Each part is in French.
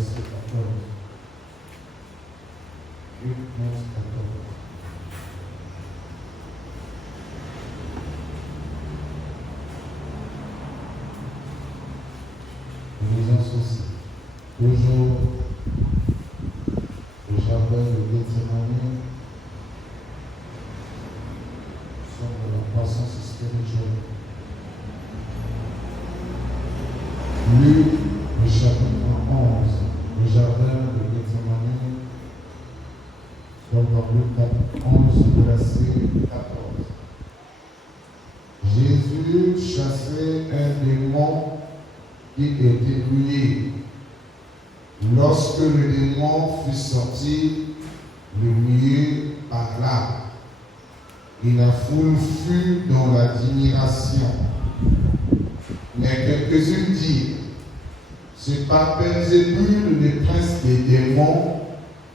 verset 14. Luc 11, 14. Lisons ceci. Toujours le jardin de Gethsémani sont de la croissance spirituelle. Luc, le chapitre 11, le jardin de Gethsémani, donc dans Luc 11, verset 14. Jésus chassait un démon qui était lié. Lorsque le démon fut sorti, le lié parla. Et la foule fut dans l'admiration. Mais quelques-uns dirent, c'est par Belzébul, le prince des démons,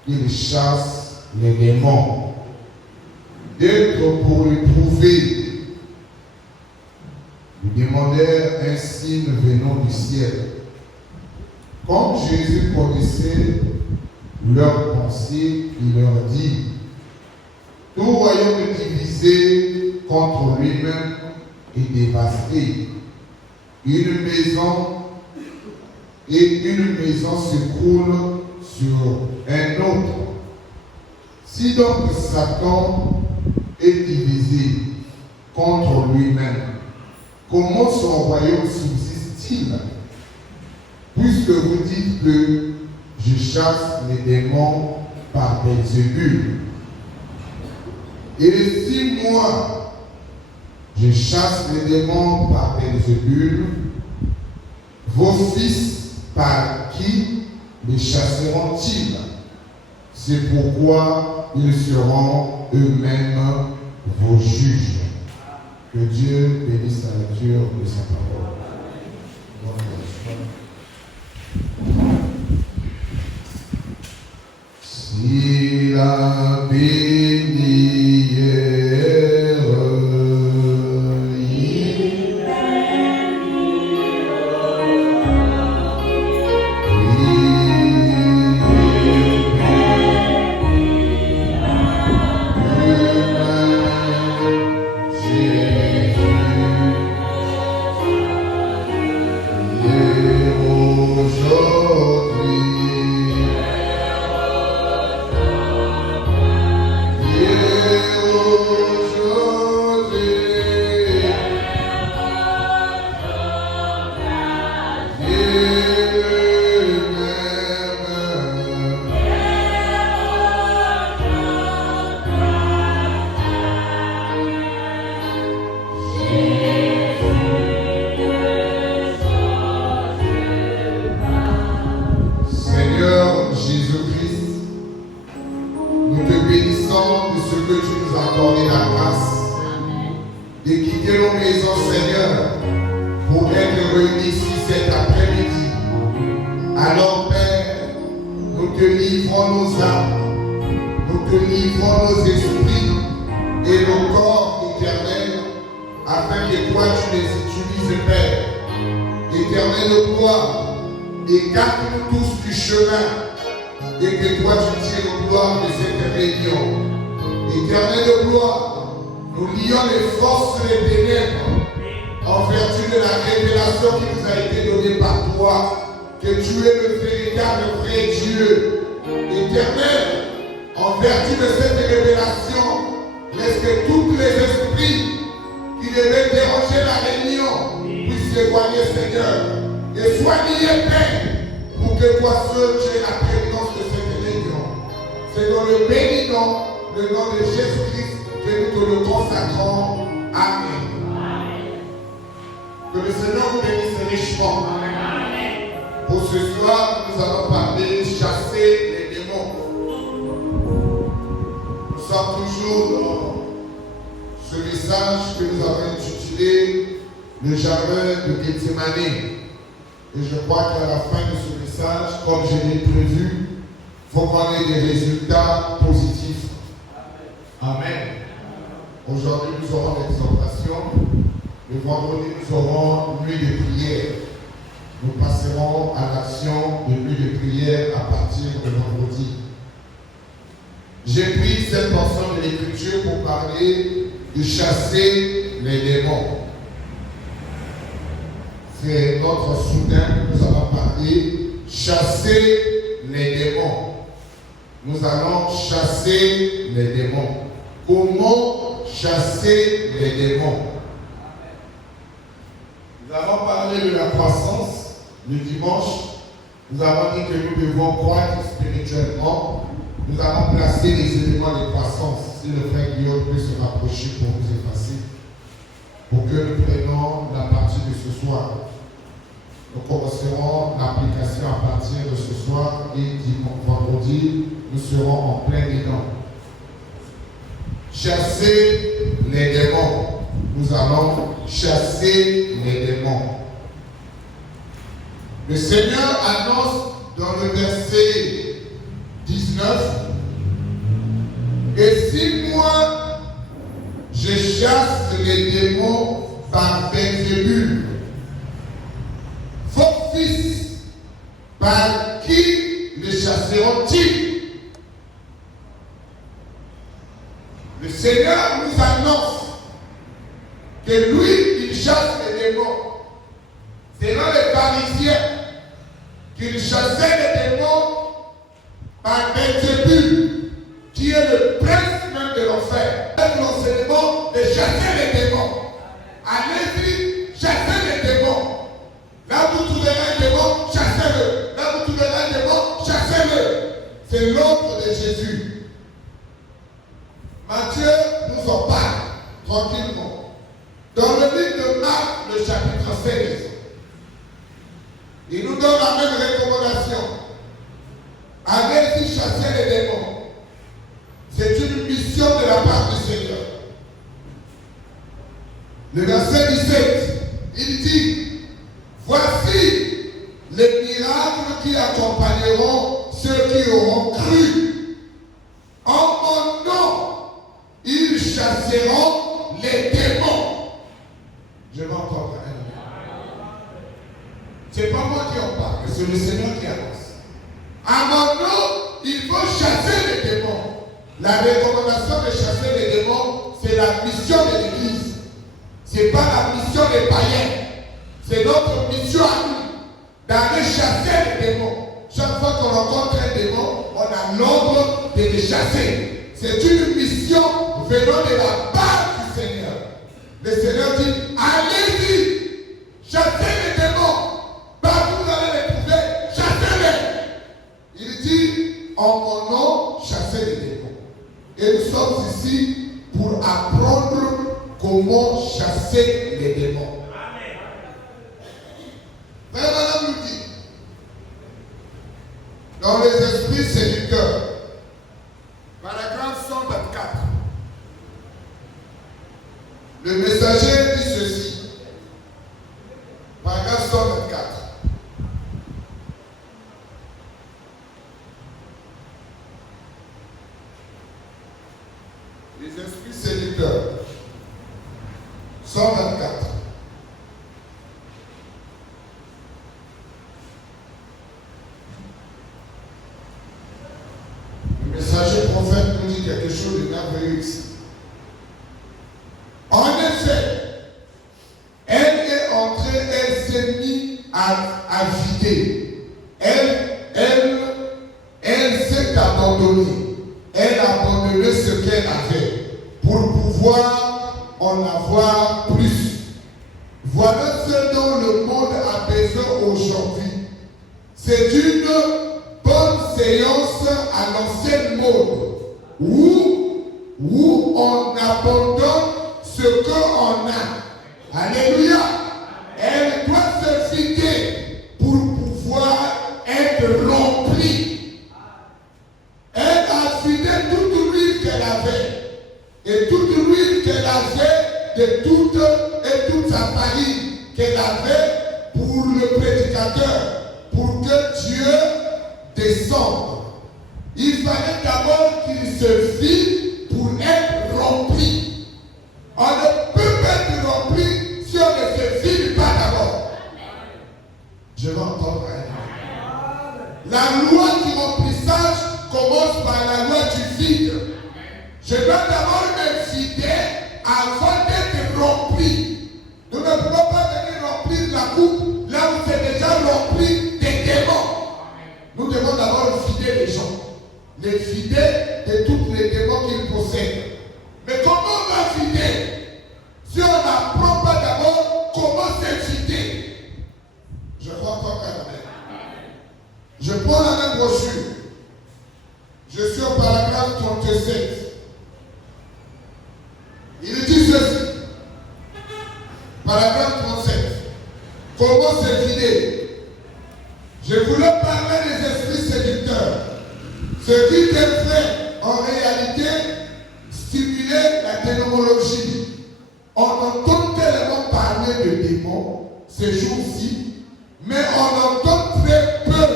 qu'il chasse les démons. D'autres, pour le prouver, lui demandèrent un signe venant du ciel. Comme Jésus connaissait leurs pensées, il leur dit, tout royaume divisé contre lui-même est dévasté. Une maison s'écroule sur un autre. Si donc Satan est divisé contre lui-même, comment son royaume subsiste-t-il? Puisque vous dites que je chasse les démons par Belzébul. Et si moi, je chasse les démons par Belzébul, vos fils par qui les chasseront-ils? C'est pourquoi ils seront eux-mêmes vos juges. Que Dieu bénisse la lecture de sa parole. Si la bénière, nous passerons à l'action de nuit de prière à partir de vendredi. J'ai pris cette portion de l'écriture pour parler de chasser les démons. C'est notre soudain que nous allons parler. Chasser les démons. Nous allons chasser les démons. Comment chasser les démons? Nous avons parlé de la croissance le dimanche. Nous avons dit que nous devons croître spirituellement. Nous avons placé les éléments de croissance. Si le frère Guillaume peut se rapprocher pour nous effacer, pour que nous prenions la partie de ce soir. Nous commencerons l'application à partir de ce soir et vendredi, nous serons en plein dedans. Chasser les démons. Nous allons chasser les démons. Le Seigneur annonce dans le verset 19, et si moi je chasse les démons par Belzébul, vos fils, par qui les chasseront-ils? Le Seigneur nous annonce que lui, il chasse les démons. C'est dans les Parisiens qu'il chassait les démons par Belzébul, qui est le prince même de l'enfer. Avec l'enseignement de chasser les démons. Allez-y, chassez les démons. Là où vous trouverez un démon, chassez-le. Là où vous trouverez un démon, chassez-le. C'est l'ordre de Jésus. Matthieu nous en parle tranquillement. Dans le livre de Marc, le chapitre 16, il nous donne la même recommandation. Allez-y chasser les démons. C'est une mission de la part du Seigneur. Le verset 17, il dit, voici les miracles qui accompagneront ceux qui auront cru. En mon nom, ils chasseront les démons. Je vais entendre un amen. C'est pas moi qui en parle, c'est le Seigneur qui annonce. À mon nom, il faut chasser les démons. La recommandation de chasser les démons, c'est la mission de l'Église. Ce n'est pas la mission des païens. C'est notre mission à nous d'aller chasser les démons. Chaque fois qu'on rencontre un démon, on a l'ordre de les chasser. C'est une mission venant de la part du Seigneur. Le Seigneur dit, allez-y, chassez les démons. Partout vous allez les trouver, chassez-les. Il dit, en mon nom, chassez les démons. Et nous sommes ici pour apprendre comment chasser les démons. Frère Madame nous dit, dans les esprits séducteurs, paragraphe 124, le messager dit ceci, paragraphe 124. Les esprits séducteurs, 124. Le messager prophète nous dit quelque chose de merveilleux ici. En effet, elle est entrée, elle s'est mise à vider. Elle s'est abandonnée. Elle a abandonné ce qu'elle avait pour pouvoir en avoir plus. Voilà ce dont le monde a besoin aujourd'hui. C'est une bonne séance à l'ancienne mode où on abandonne ce qu'on a. Alléluia. Elle doit se vider pour pouvoir être remplie. Elle a vidé toute l'huile qu'elle avait. Et toute l'huile qu'elle avait de toute sa famille qu'elle avait pour le prédicateur, pour que Dieu descende. Il fallait d'abord qu'il se vide pour être rempli. On ne peut pas être rempli si on ne se vide pas d'abord. Je vais La loi du remplissage commence par la loi du vide. Je dois d'abord me vider avant d'être rempli. Nous ne pouvons pas venir remplir la coupe là où c'est déjà rempli des démons. Nous devons d'abord vider les gens. Les vider de tous les démons qu'ils possèdent. Mais comment on va vider si on n'apprend pas d'abord comment se vider? Je crois encore qu'à la même. Je prends la même brochure. Je suis au paragraphe 37. Il dit ceci. Paragraphe 37. Comment se vider? Je voulais parler des esprits séducteurs. Ce qui est fait en réalité stimuler la démonologie. On entend tellement parler de démons ces jours-ci, mais on entend très peu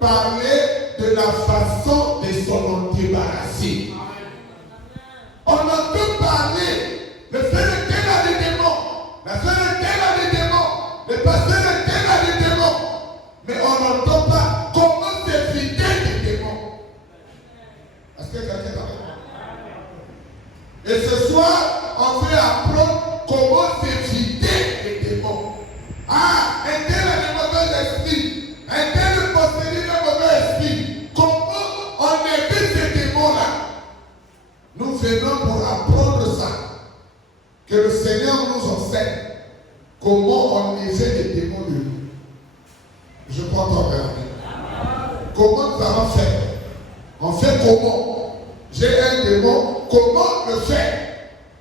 parler de la façon de s'en débarrasser. On entend parler, le frère de tel a des démons, la soeur de tel a des démons, le pasteur de tel a des démons, mais on n'entend pas comment se vider des démons. Est-ce que quelqu'un est avec moi? Et ce soir, on veut apprendre comment se vider des démons. Ah, un tel a des mauvais esprits, un tel possède un mauvais esprit. Comment on évite ces démons-là? Nous venons pour apprendre ça. Que le Seigneur nous enseigne comment on évite les démons de nous. Je prends ton verre. Comment nous allons faire? On fait comment? J'ai un démon, comment le faire?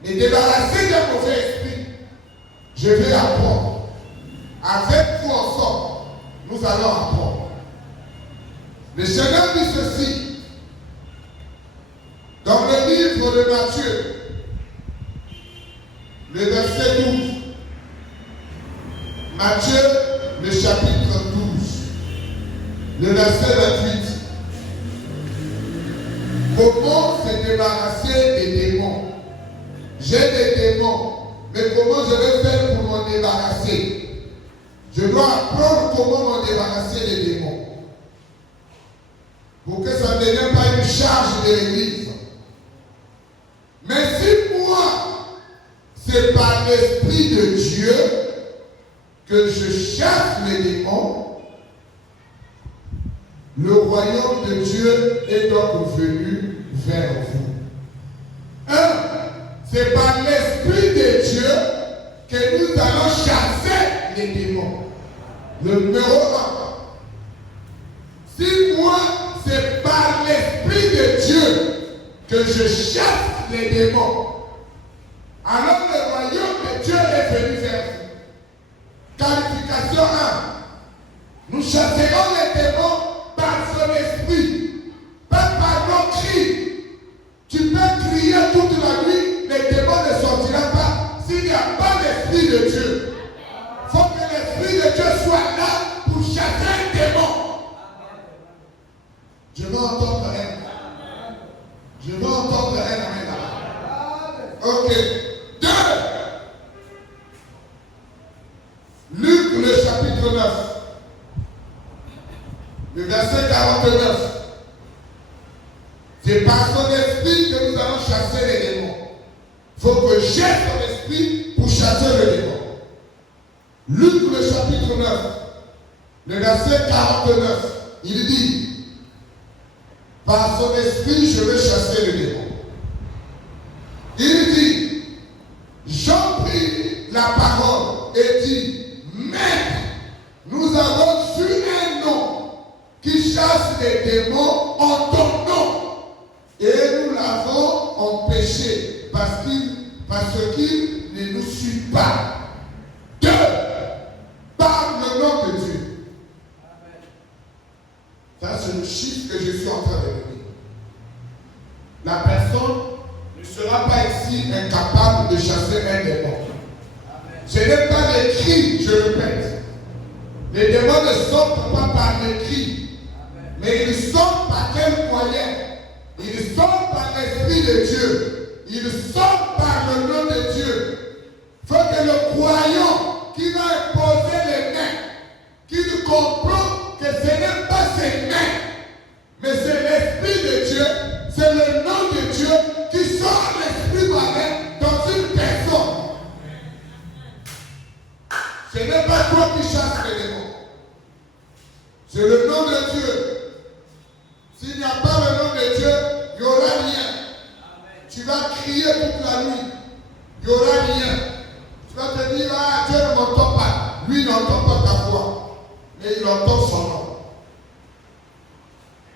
Me débarrasser d'un mauvais esprit. Je vais apprendre. Avec vous ensemble, nous allons apprendre. Le Seigneur dit ceci. Dans le livre de Matthieu, le verset 12. Matthieu, le chapitre 12, le verset 28. Comment se débarrasser des démons? J'ai des démons, mais comment je vais faire pour m'en débarrasser? Je dois apprendre comment m'en débarrasser des démons. Pour que ça ne devienne pas une charge de l'Église. Mais si moi, c'est par l'Esprit de Dieu que je chasse les démons, le royaume de Dieu est donc venu vers vous. C'est par l'Esprit de Dieu que nous allons chasser les démons. Le numéro 1. Si moi, c'est par l'Esprit de Dieu que je chasse les démons, alors le royaume de Dieu est venu vers vous. Qualification 1. Nous chasserons les démons par son esprit, pas par nos cris. Tu peux crier toute la nuit, les démons ne sortiront pas s'il n'y a pas l'Esprit de Dieu. Il faut que l'Esprit de Dieu soit là pour chasser un démon. Je veux entendre un. Je veux entendre un amen là. Ok. 2. Luc le chapitre 9. Le verset 49. C'est par son esprit que nous allons chasser les démons. Il faut que j'ai son esprit pour chasser le démon. Luc le chapitre 9. Le verset 49. Il dit, par son esprit, je vais chasser le démon. Il dit, Jean prit la parole et dit, Maître, nous avons su un nom qui chasse les démons en ton nom. Et nous l'avons empêché parce qu'il ne nous suit pas. 2. Par le nom de Dieu. Ça, c'est le chiffre que je suis en train de donner. La personne ne sera pas ici incapable de chasser un démon. Ce n'est pas les cris, je répète. Les démons ne sortent pas par les cris, mais ils sortent par quel moyen? Ils sortent par l'Esprit de Dieu. Ils sortent par le nom de Dieu. Il faut que le croyant qui va imposer les mains, qui comprend que ce n'est pas ses mains S'il n'y a pas le nom de Dieu, il n'y aura rien. Tu vas crier toute la nuit. Il n'y aura rien. Tu vas te dire, ah, Dieu ne m'entend pas. Lui n'entend pas ta voix. Mais il entend son nom.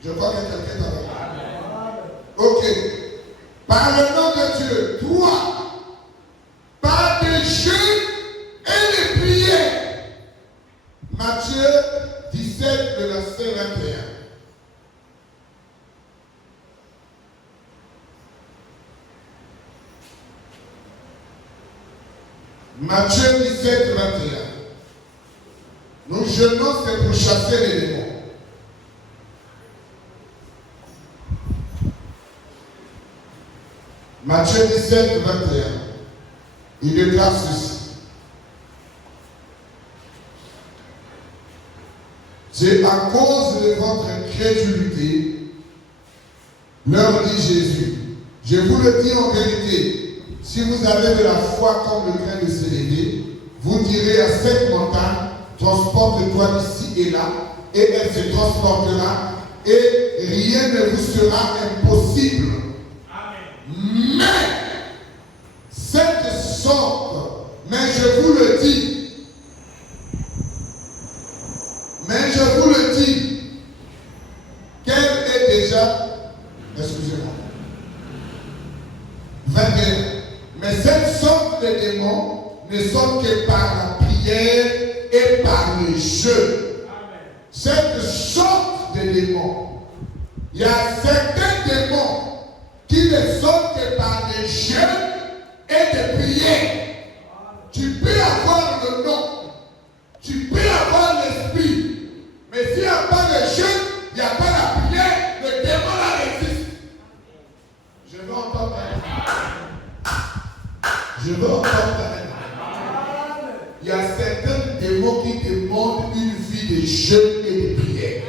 Je crois que quelqu'un t'a dit. Ok. Par le nom de Dieu, toi, par des jeûnes et des prières. Matthieu 17, le verset 21. Matthieu 17, 21. Nous jeûnons, c'est pour chasser les démons. Matthieu 17, 21. Il déclare ceci. C'est à cause de votre incrédulité, leur dit Jésus. Je vous le dis en vérité, si vous avez de la foi comme le grain de séléné, vous direz à cette montagne, transporte-toi d'ici et là, et elle se transportera, et rien ne vous sera impossible. Amen. Mais, cette sorte, mais je vous le dis, quelle est déjà, excusez-moi, 21. Mais cette sorte de démons ne sont que par la prière et par le jeûne. Cette sorte de démons, il y a certains démons qui ne sont que par des jeûnes et des prières. Tu peux avoir le nom, tu peux avoir l'esprit, mais s'il n'y a pas de jeûne, il n'y a pas la prière, le démon la résiste. Je veux entendre. Je veux entendre. Il y a certains démons qui demandent une vie de jeûne et de prière.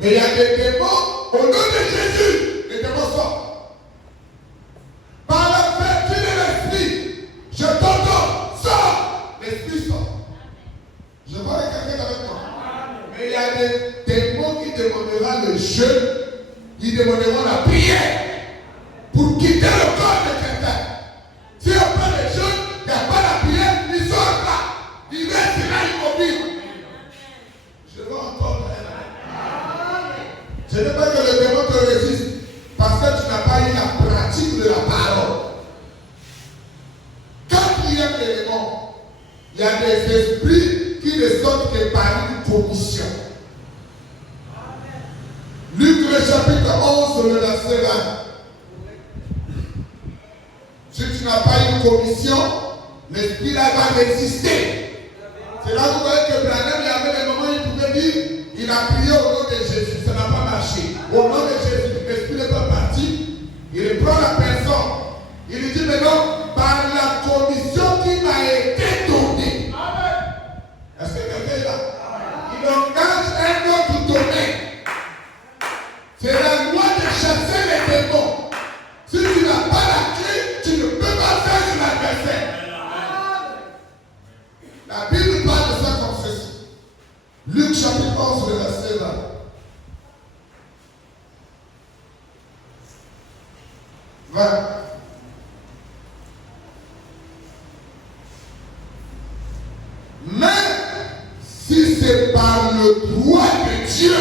Mais il y a des démons, au nom de Jésus, les démons sortent. Par la vertu de l'esprit, je t'entends, sors, l'esprit sort. Je vois quelqu'un avec moi. Mais il y a des démons qui demanderont le jeûne, ils demanderont la prière pour quitter le corps de quelqu'un. Si on prend le jeûne, il n'y a pas la prière, ils sortent là. Ils restent là immobiles. Je veux entendre. Je ne veux pas que le démon te résiste parce que tu n'as pas eu la pratique de la parole. Quatrième élément, il y a des esprits qui ne sortent que par une commission. Luc le chapitre 11, le verset 20. Si tu n'as pas une commission, l'esprit là va résister. C'est là que vous voyez que Branham, il y avait des moments où il pouvait dire, il a prié au nom de Jésus, ça n'a pas marché. Au nom de Jésus, l'esprit n'est pas parti. Il reprend la personne. Il lui dit, mais non, par la commission qui m'a été donnée. Est-ce que quelqu'un est là? Il engage un autre domaine. C'est la loi de chasser les démons. Si tu n'as pas la clé, tu ne peux pas faire sur l'adversaire. La Bible parle de ça comme ceci. Luc chapitre 11, le verset 20. Mais si c'est par le droit de Dieu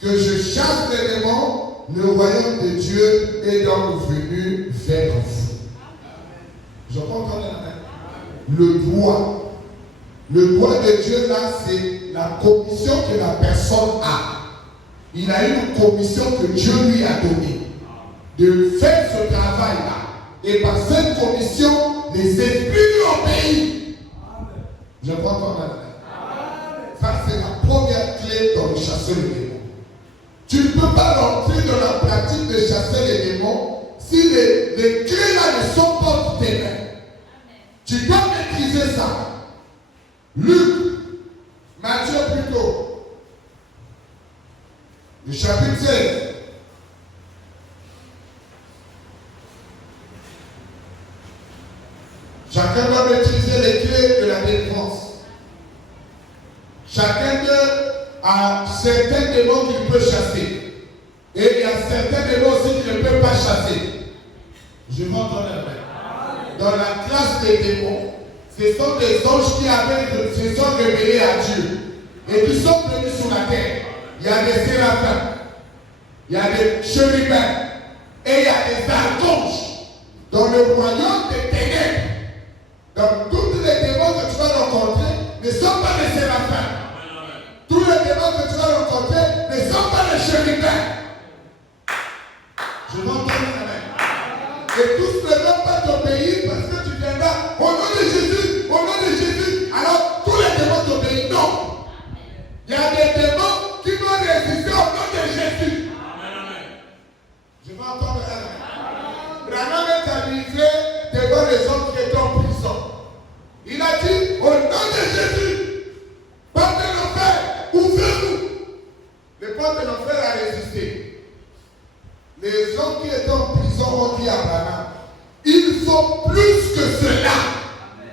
que je chasse les démons, le royaume de Dieu est donc venu vers vous. Je comprends la main. Le droit. Le droit de Dieu là, c'est la commission que la personne a. Il a une commission que Dieu lui a donnée de faire ce travail-là. Et par cette commission, les esprits lui obéissent. Je crois qu'on a. Ça, c'est la première clé dans le chasser les démons. Tu ne peux pas rentrer dans la pratique de chasser les démons si les clés là ne sont pas dans tes mains. Tu dois maîtriser ça. Luc, Matthieu plutôt, le chapitre 16. Chacun doit maîtriser les clés de la défense. Chacun d'eux a certains démons qu'il peut chasser. Et il y a certains démons aussi qui ne peuvent pas chasser. Je m'entends bien. Dans la classe des démons, ce sont des anges qui se sont révélés à Dieu et qui sont venus sur la terre. Il y a des séraphins, il y a des chérubins et il y a des archanges dans le royaume des ténèbres. Donc tous les démons que tu vas rencontrer ne sont pas des séraphins. Tous les démons que tu vas rencontrer ne sont pas des chérubins. Je m'entends bien. Et tous ne veulent pas t'obéir parce que tu viendras au nom de Jésus, au nom de Jésus. Alors tous les démons t'obéissent. Non. Il y a des démons qui vont résister au nom de Jésus. Je m'entends bien. Branham est arrivé devant les hommes qui étaient en prison. Il a dit au nom de Jésus, porte de l'enfer, ouvrez-nous. Le porte de l'enfer a résisté. Les hommes qui étaient en prison ont dit à Branham, il faut plus que cela.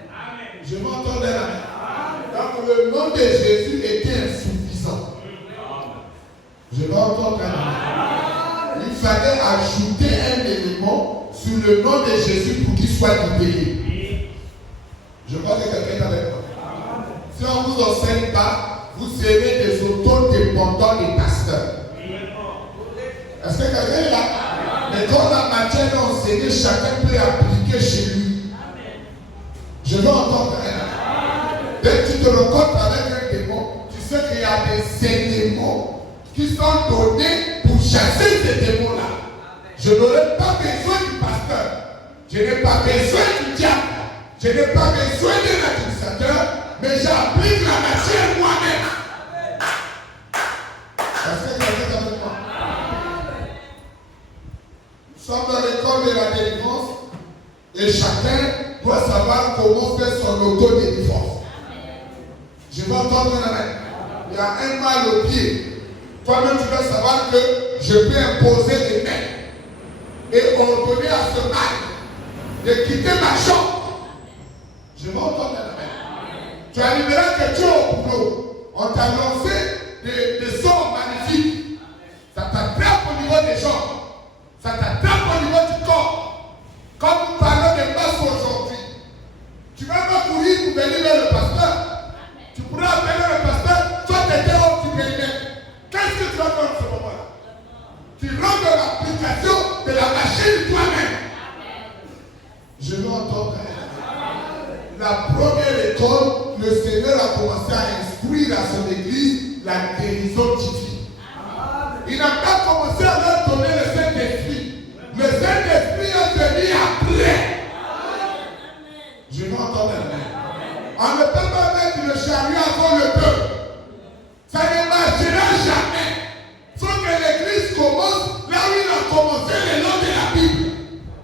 Amen. Je m'entends bien. Donc le nom de Jésus était insuffisant. Je m'entends bien. Il fallait ajouter un élément sur le nom de Jésus pour qu'il soit libéré. Je crois que quelqu'un est avec moi. Si on ne vous enseigne pas, vous serez des autodépendants des pasteurs. Est-ce que quelqu'un est là? Mais quand la matière est enseignée, chacun peut appliquer chez lui. Je veux entendre un. Dès que tu te rencontres avec un démon, tu sais qu'il y a des éléments qui sont donnés pour chasser ces démons-là. Je n'aurai pas besoin du pasteur. Je n'ai pas besoin du diable. Je n'ai pas besoin d'un administrateur, mais j'applique la matière moi-même. Est-ce que quelqu'un est avec moi? Nous sommes dans l'école de la délivrance et chacun doit savoir comment faire son auto-délivrance. Je vais entendre un amen. Il y a un mal au pied. Toi-même, tu dois savoir que je peux imposer des mains et ordonner à ce mal de quitter ma chambre. Je vais entendre un amen. Tu arriveras que tu es au boulot. On t'a lancé des sorts magnifiques. Ça t'attrape au niveau des jambes. Ça t'attrape au niveau du corps. Quand nous parlons de masse aujourd'hui, tu vas pas courir pour venir vers le pasteur. Tu pourras appeler le pasteur, toi tu étais au petit périmètre. Qu'est-ce que tu vas faire en ce moment-là? Tu rentres dans l'application de la machine toi-même. Je veux entendre. La première école, le Seigneur a commencé à instruire à son église la guérison divine. Il n'a pas commencé à leur donner le Saint-Esprit. Le Saint-Esprit est venu après. Je m'entends bien. On ne peut pas mettre le chariot avant le bœuf. Ça ne marchera jamais. Il faut que l'église commence là où il a commencé le nom de la Bible.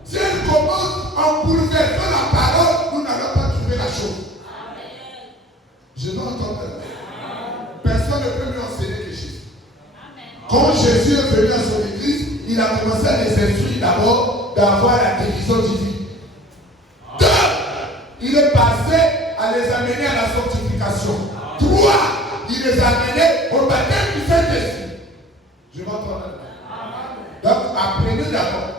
Si elle commence en bouleversant la parole, nous n'allons pas trouver la chose. Je m'entends bien. Personne ne peut lui enseigner que Jésus. Quand Jésus est venu à son église, il a commencé à les instruire d'abord d'avoir la guérison divine. Deux, il est passé à les amener à la sanctification. Trois, il les a amenés au baptême du Saint-Esprit. Je m'entends bien. Donc, apprenez d'abord.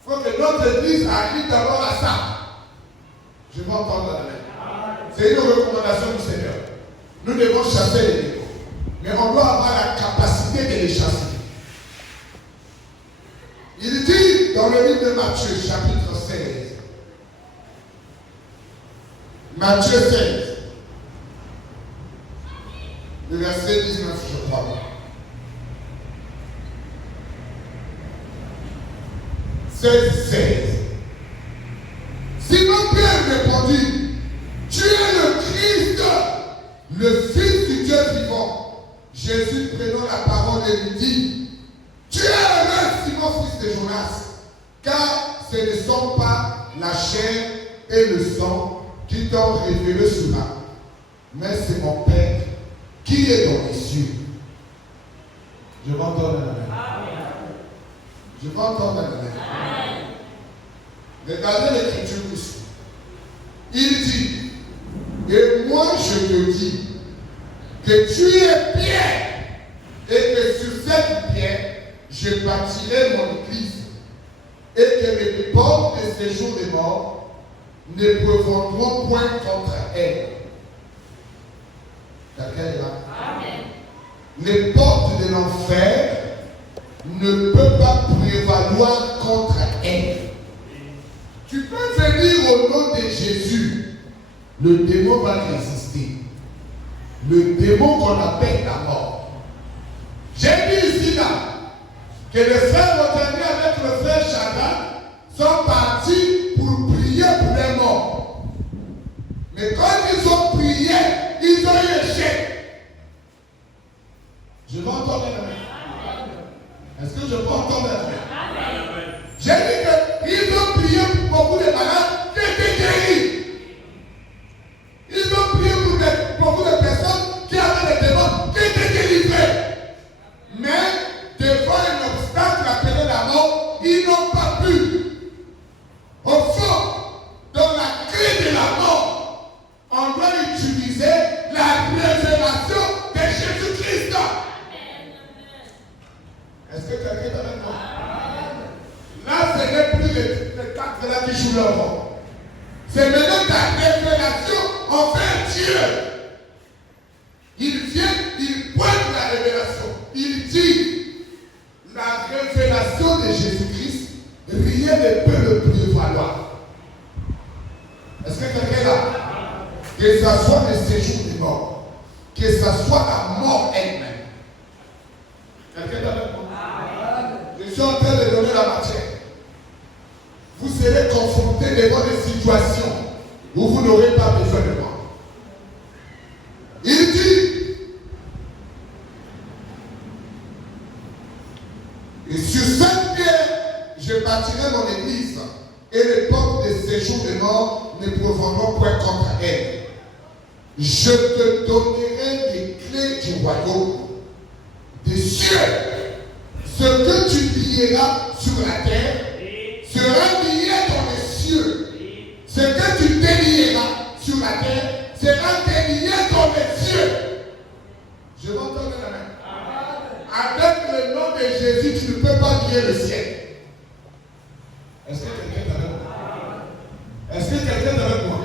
Il faut que notre église arrive d'abord à ça. Je m'entends bien. C'est une recommandation du Seigneur. Nous devons chasser les démons. Mais on doit avoir la capacité de les chasser. Il dit dans le livre de Matthieu, chapitre 16. Matthieu 16. Le verset 19, je crois. 16. Simon Pierre répondit, tu es le Christ, le Fils du Dieu vivant. Jésus prenant la parole et lui dit, tu es heureux, Simon, fils de Jonas, car ce ne sont pas la chair et le sang qui t'ont révélé cela, mais c'est mon Père qui est dans les cieux. Je m'entends la main. Je m'entends la main. Regardez l'écriture ici. Il dit, et moi je te dis, que tu es pierre, et que sur cette pierre, je bâtirai mon église et que les portes de séjour des morts ne prévaudront point contre elle. Quelqu'un est là? Amen. Les portes de l'enfer ne peuvent pas prévaloir contre elle. Tu peux venir au nom de Jésus, le démon va résister. Le démon qu'on appelle la mort. J'ai dit ici là que les frères Otani avec le frère Chagrin sont partis pour prier pour les morts. Mais quand ils ont prié, ils ont eu échec. Je vais entendre la main. Est-ce que je peux entendre la main? J'ai dit qu'ils ont prié pour beaucoup de malades qui étaient guéris. Ils ont prié pour beaucoup de personnes qui avaient des démons qui étaient délivrés. Mais devant un obstacle appelé la mort, ils n'ont pas pu. Au fond, dans la clé de la mort, on doit utiliser la révélation de Jésus-Christ. Est-ce que quelqu'un est avec moi? Là, ce n'est plus les quatre là qui jouent leur rôle. C'est maintenant ta révélation envers Dieu. Il vient, il pointe la révélation. Il dit, la révélation de Jésus-Christ, rien ne peut le prévaloir. Est-ce que quelqu'un est là? Que ce soit le séjour des morts, que ce soit la mort elle-même. Quelqu'un est avec moi? Je suis en train de donner la matière. Vous serez confrontés devant des situations où vous n'aurez pas besoin de moi. Il dit, et sur cette pierre, je bâtirai mon église, et les portes des séjours des morts ne prévaudront point contre elle. Je te donnerai les clés du royaume des cieux. Ce que tu lieras sur la terre sera lié dans les cieux. Ce que tu délieras sur la terre sera délié dans les cieux. Je vais entendre la main. Avec le nom de Jésus, tu ne peux pas lier le ciel. Est-ce que quelqu'un est avec moi? Est-ce que quelqu'un est avec moi?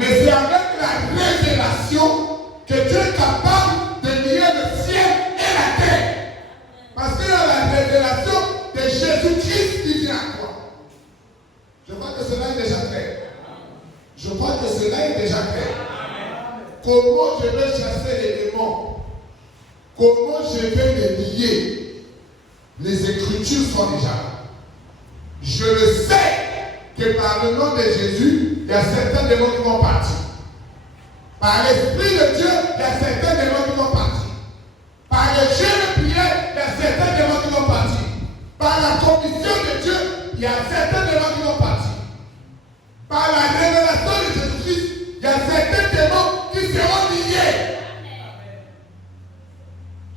Mais c'est avec la révélation que Dieu est capable de lier le ciel et la terre. Parce qu'il y a la révélation de Jésus-Christ qui vient à toi. Je crois que cela est déjà clair. Je crois que cela est déjà clair. Comment je vais chasser les démons? Comment je vais les lier? Les Écritures sont déjà là. Je le sais que par le nom de Jésus, il y a certains démons qui vont partir. Par l'Esprit de Dieu, il y a certains démons qui vont partir. Par le jeu de prière, il y a certains démons qui vont partir. Par la commission de Dieu, il y a certains démons qui vont partir. Par la révélation de Jésus-Christ, il y a certains démons qui seront liés.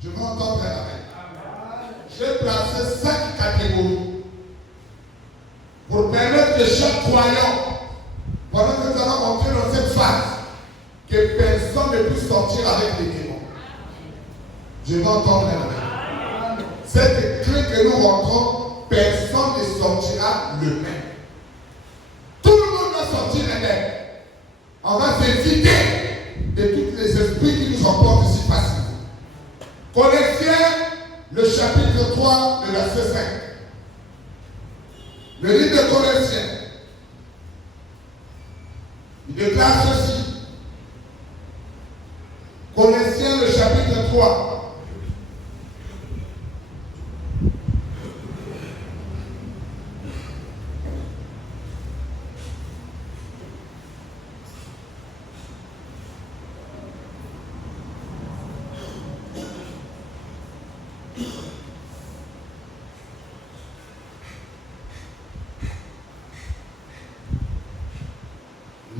Je veux entendre la main. J'ai placé 5 catégories pour permettre que chaque croyant, pendant que nous allons entrer dans cette phase, que personne ne puisse sortir avec les démons. Je veux entendre la main. Cette clé que nous rentrons, personne ne sortira le même. Tout le monde va sortir un même. On va s'éviter de tous les esprits qui nous emportent si facilement. Colossiens, le chapitre 3, le verset 5. Le livre de Colossiens, il déclare ceci. Colossiens, le chapitre 3.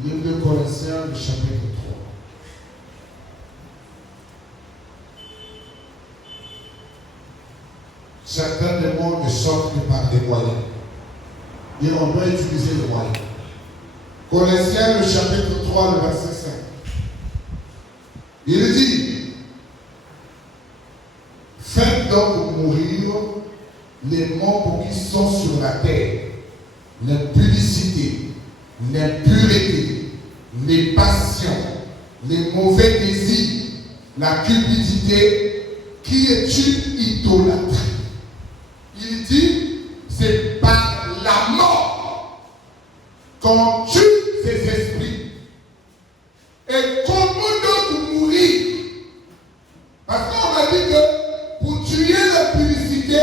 Livre de Colossiens, le chapitre 3. Certains démons ne sortent que par des moyens. Et on doit utiliser les moyens. Colossiens, le chapitre 3, le verset 5. Il dit, faites donc mourir les membres qui sont sur la terre, l'impudicité, l'impureté, les passions, les mauvais désirs, la cupidité, qui est une idolâtrie. Il dit, c'est par la mort qu'on tue ces esprits. Et comment donc mourir? Parce qu'on m'a dit que pour tuer la publicité,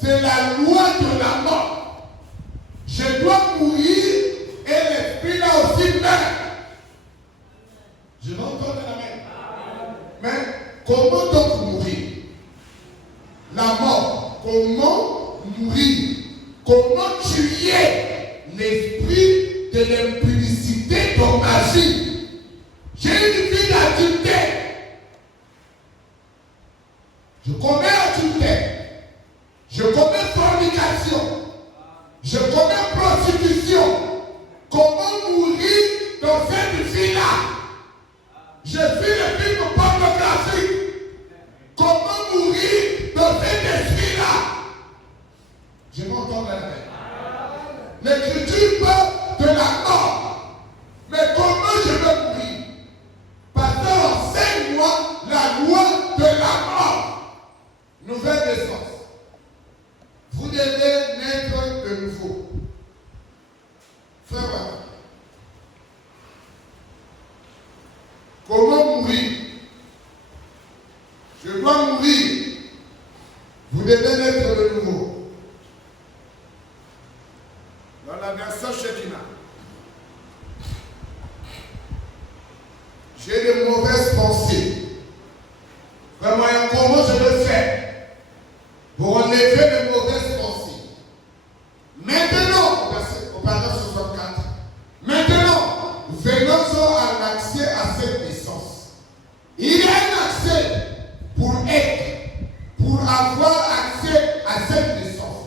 c'est la loi de la mort. Je dois mourir et l'esprit là aussi meurt. Je vais entendre la main. Mais comment donc mourir? La mort. Comment mourir? Comment tuer l'esprit de l'impudicité dans ma vie? J'ai une vie d'adultère. Je commets adultère. Je commets fornication. Je commets prostitution. Comment mourir dans cette vie-là? Je suis le film pornographique. Comment mourir dans cet esprit-là? Je m'entends la main. L'écriture parle de la mort. Mais comment je vais mourir? Pasteur, enseigne-moi la loi de la mort. Nouvelle naissance. Vous devez naître de nouveau. Frère, comment mourir? Je dois mourir. Vous devez naître de nouveau. Dans la version Shekinah, j'ai de mauvaises pensées. Vraiment, comment je le fais pour enlever de mauvaises pensées? Maintenant, au paragraphe 64, maintenant, venons à l'accès à cette naissance. Il y a un accès pour avoir accès à cette naissance.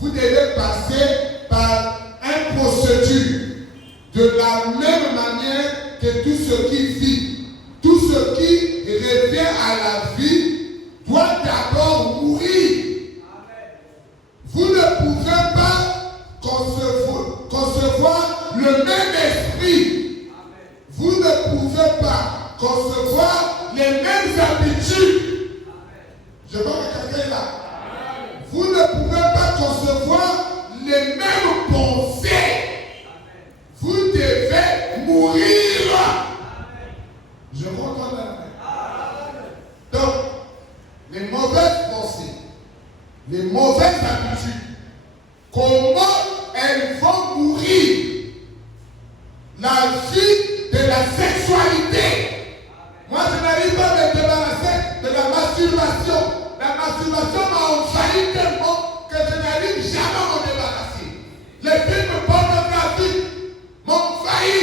Vous devez passer par une procédure de la même manière que tout ce qui vit, tout ce qui revient à la vie doit d'abord mourir. Vous ne pouvez pas concevoir le même esprit. Vous ne pouvez pas concevoir les mêmes habitudes. Je vois que quelqu'un est là. Vous ne pouvez pas concevoir les mêmes pensées. Vous devez mourir. Je vois qu'on a. Donc, les mauvaises pensées, les mauvaises habitudes, comment elles vont mourir? La vie de la sexualité. Moi, je n'arrive pas à me débarrasser de la masturbation. La masturbation m'a envahi tellement que je n'arrive jamais à m'en débarrasser. Les films pornographiques m'ont envahi.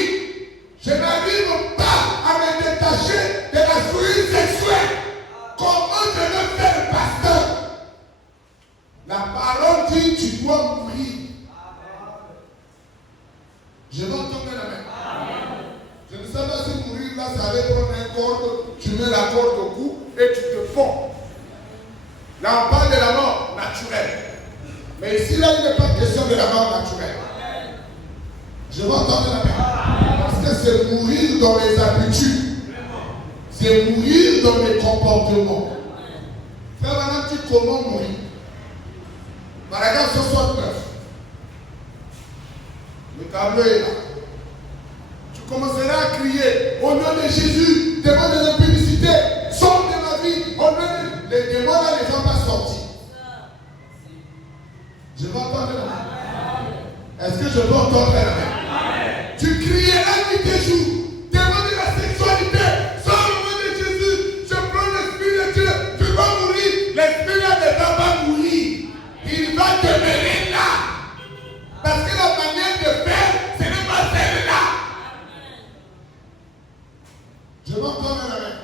Je n'arrive pas à me détacher de la jouissance sexuelle. Comment je le fais, pasteur? La parole dit tu dois mourir. Je vais entendre la main. Je ne sais pas si mourir là, ça va prendre un corde, tu mets la corde au cou et tu te fonds. Là, on parle de la mort naturelle. Mais ici, là, il n'est pas question de la mort naturelle. Je vais entendre la main. Parce que c'est mourir dans les habitudes. C'est mourir dans les comportements. Frère, maintenant, tu comment mourir? Paragraphe 69. Le tableau est là. Tu commenceras à crier au nom de Jésus, démon de l'impudicité, sors de ma vie. Au nom de... Les démons là ne vont pas sortir. Je vais entendre la main. Est-ce que je peux entendre la main? Tu crieras nuit et jour, démon de la sexualité, sors au nom de Jésus. Je prends l'esprit de Dieu. Tu vas mourir. L'esprit là ne va pas mourir. Il va demeurer là. Parce que la manière de faire, ce n'est pas celle-là. Je vais entendre la main.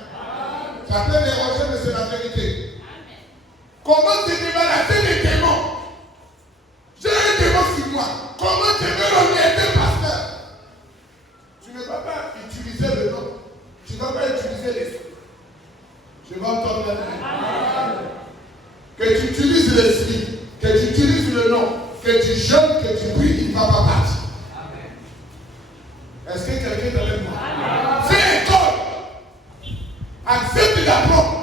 Ça peut déranger, mais c'est la vérité. Comment te débarrasser des démons? J'ai un démon sur moi. Comment tu veux l'orienter, pasteur? Tu ne vas pas utiliser le nom. Tu ne vas pas utiliser l'esprit. Je vais entendre la main. Que tu utilises l'esprit. que tu utilises le nom, que tu jeûnes, que tu pries, il ne va pas partir. Est-ce que quelqu'un est avec moi? Fais école. Accepte d'apprendre.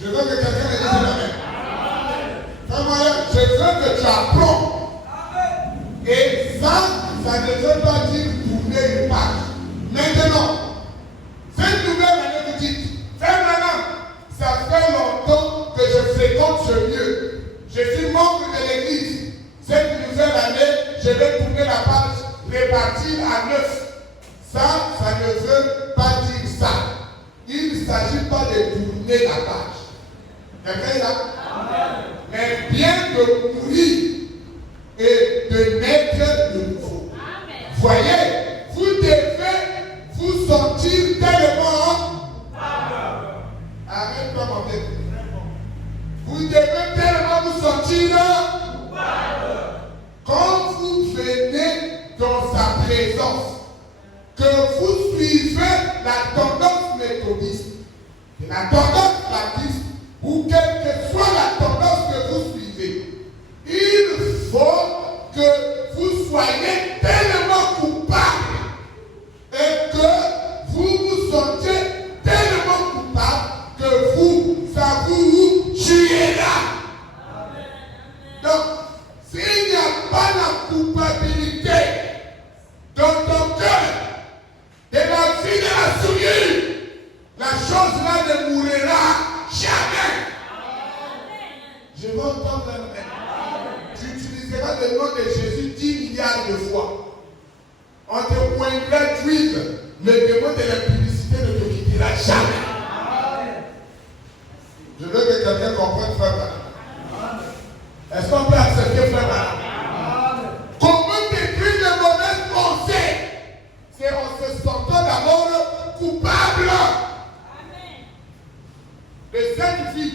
Je veux que quelqu'un me dise amen. Vraiment, je veux que tu apprends. Et ça ne veut pas dire tourner une page. Maintenant, cette nouvelle année vous dites, maintenant, ça fait longtemps que je fréquente ce lieu. Je suis membre de l'église. Cette nouvelle année, je vais tourner la page, répartir à 9. Ça ne veut pas dire ça. Il ne s'agit pas de tourner la page. Quelqu'un est là? Mais bien de mourir et de naître de nouveau. Voyez, vous devez vous sentir tellement. Arrête-toi, mon père. Vous devez tellement vous sentir. Quand vous venez dans sa présence, que vous suivez la tendance méthodiste, la tendance baptiste, ou quelle que soit la tendance que vous suivez, il faut que vous soyez tellement coupable et que vous vous sentiez tellement coupable que ça vous tuera. Donc, s'il n'y a pas la culpabilité dans ton cœur de la vie de la souillure, la chose là ne mourra jamais. Je veux entendre la main. Tu utiliseras le nom de Jésus 10 milliards de fois. On te pointera d'huile. Le démon de la publicité ne te quittera jamais. Je veux que quelqu'un comprenne, frère Branham. Est-ce qu'on peut accepter, frère Branham? Comment détruire les mauvaises pensées? C'est en se sentant d'abord coupable. De cette vie,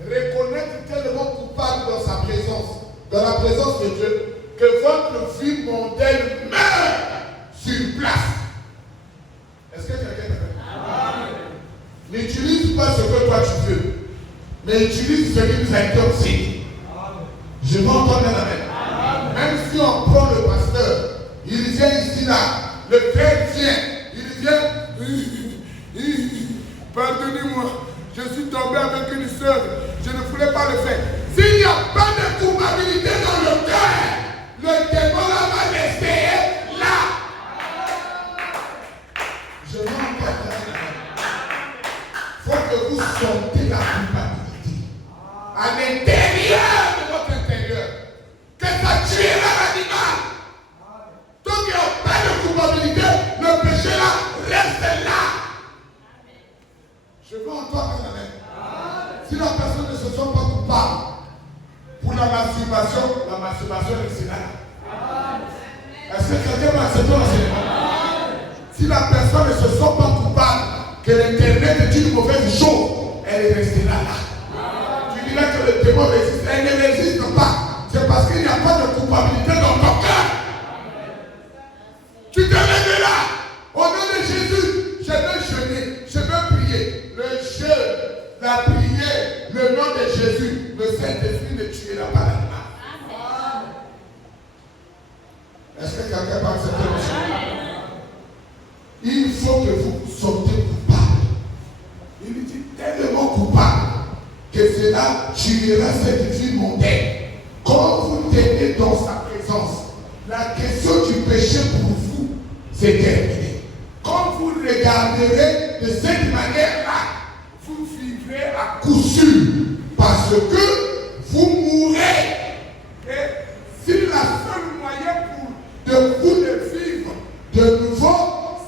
reconnaître tellement coupable dans sa présence, dans la présence de Dieu, que votre vie mondaine meurt sur place. Est-ce que quelqu'un est d'accord? N'utilise pas ce que toi tu veux, mais utilise ce qui nous a été enseigné. Je vais entendre un amen. Même si on prend le pasteur, il vient ici là, le frère vient, il vient, pardonnez-moi, je suis tombé avec une sœur, je ne voulais pas le faire. S'il n'y a pas de culpabilité dans le cœur, le démon là va rester là. Je vais entendre un amen. Il faut que vous sentez la culpabilité à l'intérieur de votre intérieur, que ça tuera l'animal. Tant qu'il n'y a pas de culpabilité, le péché là reste là. Je veux entendre un amen. Si la personne ne se sent pas coupable pour la masturbation restera là. Est-ce que quelqu'un va accepter l'enseignement? Si la personne ne se sent pas coupable que l'internet est une mauvaise chose, elle restera là. Tu diras que le démon résiste, elle ne résiste pas. C'est parce qu'il n'y a pas de culpabilité dans ton cœur. Tu te lèveras au nom de Jésus. Je veux jeûner, je veux prier. Le jeûne, la prière, le nom de Jésus, le Saint-Esprit ne tuera pas l'animal. Est-ce que quelqu'un va accepter le jeûne? Il faut que vous sortez coupable. Il dit tellement coupable que cela tuera cette vie mondaine. Quand vous tenez dans sa présence, la question du péché pour vous, c'est terminé. Quand vous regarderez de cette manière-là, vous vivrez à coup sûr parce que vous mourrez. Et si la seule moyen de vous de vivre de nouveau,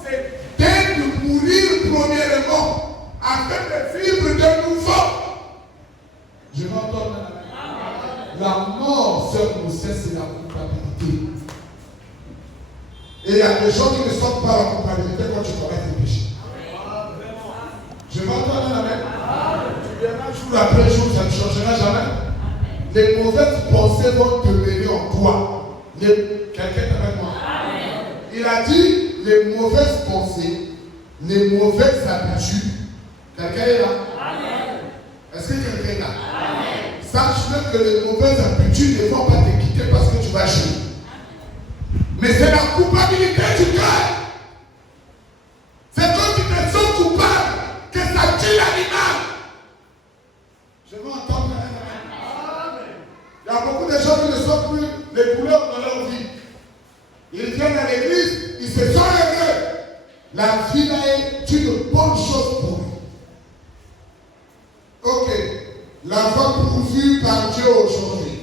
c'est de mourir premièrement afin de vivre de nouveau. Je m'entends là. La mort seule nous sait, c'est la culpabilité. Et il y a des gens qui ne sentent pas la culpabilité quand tu commets des péchés. Je m'entends là, amen. Tu verras jour après jour, ça ne changera jamais. Les mauvaises pensées vont demeurer en toi. Quelqu'un est avec moi? Il a dit les mauvaises pensées, les mauvaises habitudes. Quelqu'un est là? Est-ce que quelqu'un est là? que les mauvaises habitudes ne vont pas te quitter parce que tu vas jouer. Mais c'est la culpabilité du cœur. C'est quand tu te sens coupable que ça tue l'animal. Je veux entendre un amen. Il y a beaucoup de gens qui ne sont plus les couleurs dans leur vie. Ils viennent à l'église, ils se sont heureux. La vie là est une bonne chose pour lui. Ok. La foi pourvue par Dieu aujourd'hui.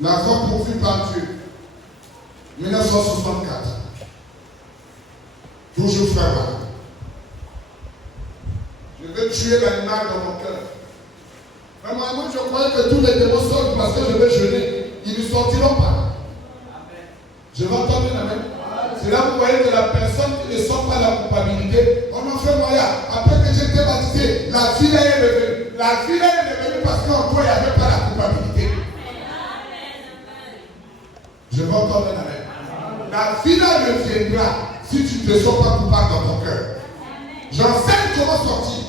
La foi pourvue par Dieu. 1964. Toujours frère. Je veux tuer l'animal dans mon cœur. Vraiment, moi je croyais que tous les démons sortent parce que je vais jeûner. Ils ne sortiront pas. Je vais entendre un amen. C'est là que vous voyez que la personne qui ne sent pas la culpabilité, on en fait moyen. Après que j'étais baptisé, la fille est revenue. La fille est revenue parce qu'en toi, il n'y avait pas la culpabilité. Je vais entendre un amen. La fille reviendra si tu ne te sens pas coupable dans ton cœur. J'enseigne comment sortir.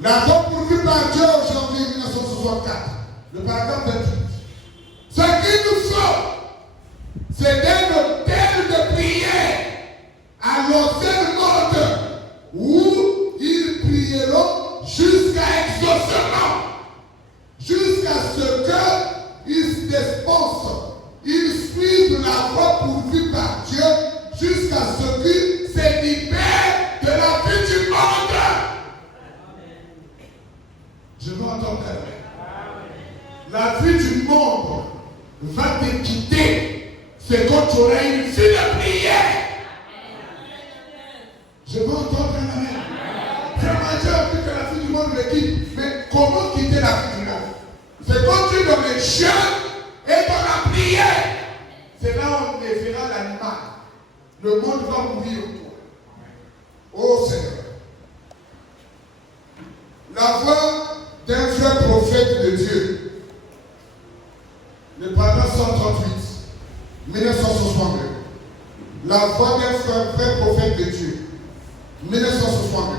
La foi pourvue par Dieu aujourd'hui 1964. Le paragraphe 28. Ce qu'il nous faut, c'est d'un hôtel de prière à l'ancien monde où ils prieront jusqu'à exaucement, jusqu'à ce qu'ils se dispensent, ils suivent la voie pourvue par Dieu jusqu'à ce qu'ils se libèrent de la vie du monde. Je veux entendre la vie du monde va te quitter. C'est quand tu auras une vie de prière. Je veux entendre un amen. Vraiment, Dieu a vu que la vie du monde me quitte. Mais comment quitter la vie du monde? C'est quand tu es dans les jeûnes et dans la prière. C'est là où on verra l'animal. Le monde va mourir en toi. Oh Seigneur. La voix d'un vrai prophète de Dieu. Le paragraphe 138. 1962. La voix d'un vrai prophète de Dieu. 1962.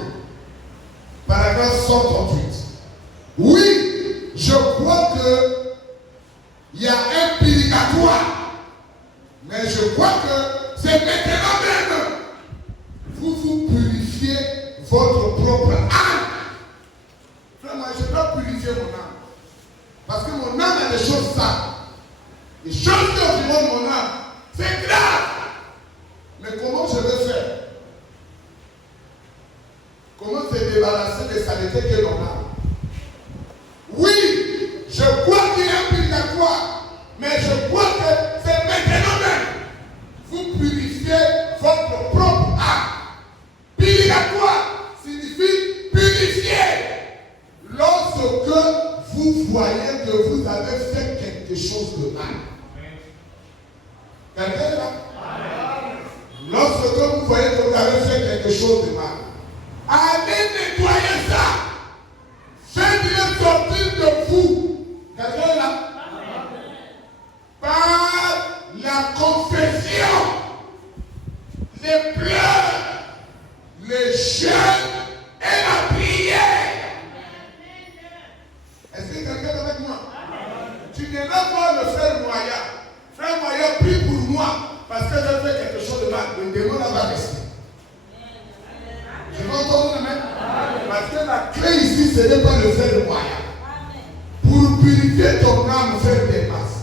Paragraphe 138. Oui, je crois qu'il y a un purgatoire. Mais je crois que c'est maintenant même. Vous vous purifiez votre propre âme. Vraiment, je dois purifier mon âme. Parce que mon âme a des choses sales. Les choses qui environnent mon âme, c'est grave. Mais comment je vais faire? Comment se débarrasser des saletés que l'on a? Oui, je crois qu'il y a un purgatoire, mais je crois que c'est maintenant même. Vous purifiez votre propre âme. Purgatoire signifie purifier. Lorsque vous voyez que vous avez fait quelque chose de mal. Quelqu'un est là? Lorsque vous voyez que vous avez fait quelque chose de mal, allez nettoyer ça. Faites-le sortir de vous. Quelqu'un est là? Par la confession, les pleurs, les jeûnes et la prière. Est-ce que quelqu'un est avec moi? Tu ne vas pas le frère Moya. Frère Moya, prie pour moi parce que j'ai fait quelque chose de mal. Le démon là va rester. Je vais entendre amen. Parce que la clé ici, ce n'est pas le frère Moya. Pour purifier ton âme, faire des masses.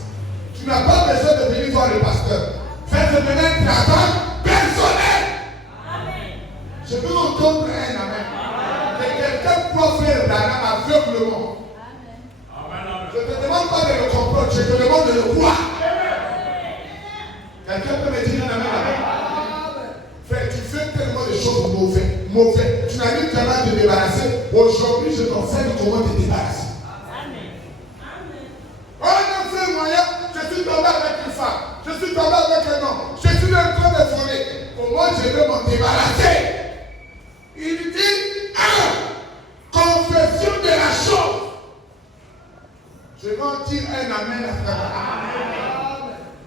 Tu n'as pas besoin de venir voir le pasteur. Faites maintenant un travail personnel. Je veux entendre un amen. Que quelqu'un peut faire l'âme aveuglement. Je ne te demande pas de le comprendre, je te demande de le voir. Quelqu'un peut me dire un amen? Frère, tu fais tellement de choses mauvaises. Tu n'arrives jamais à te débarrasser. Aujourd'hui, je t'enseigne comment te débarrasser. Oh non, frère moyen, je suis tombé avec une femme. Je suis tombé avec un homme. Je suis en train de voler. Comment je vais m'en débarrasser? Il dit, confession de la chose. Je vais en dire un amen à frère.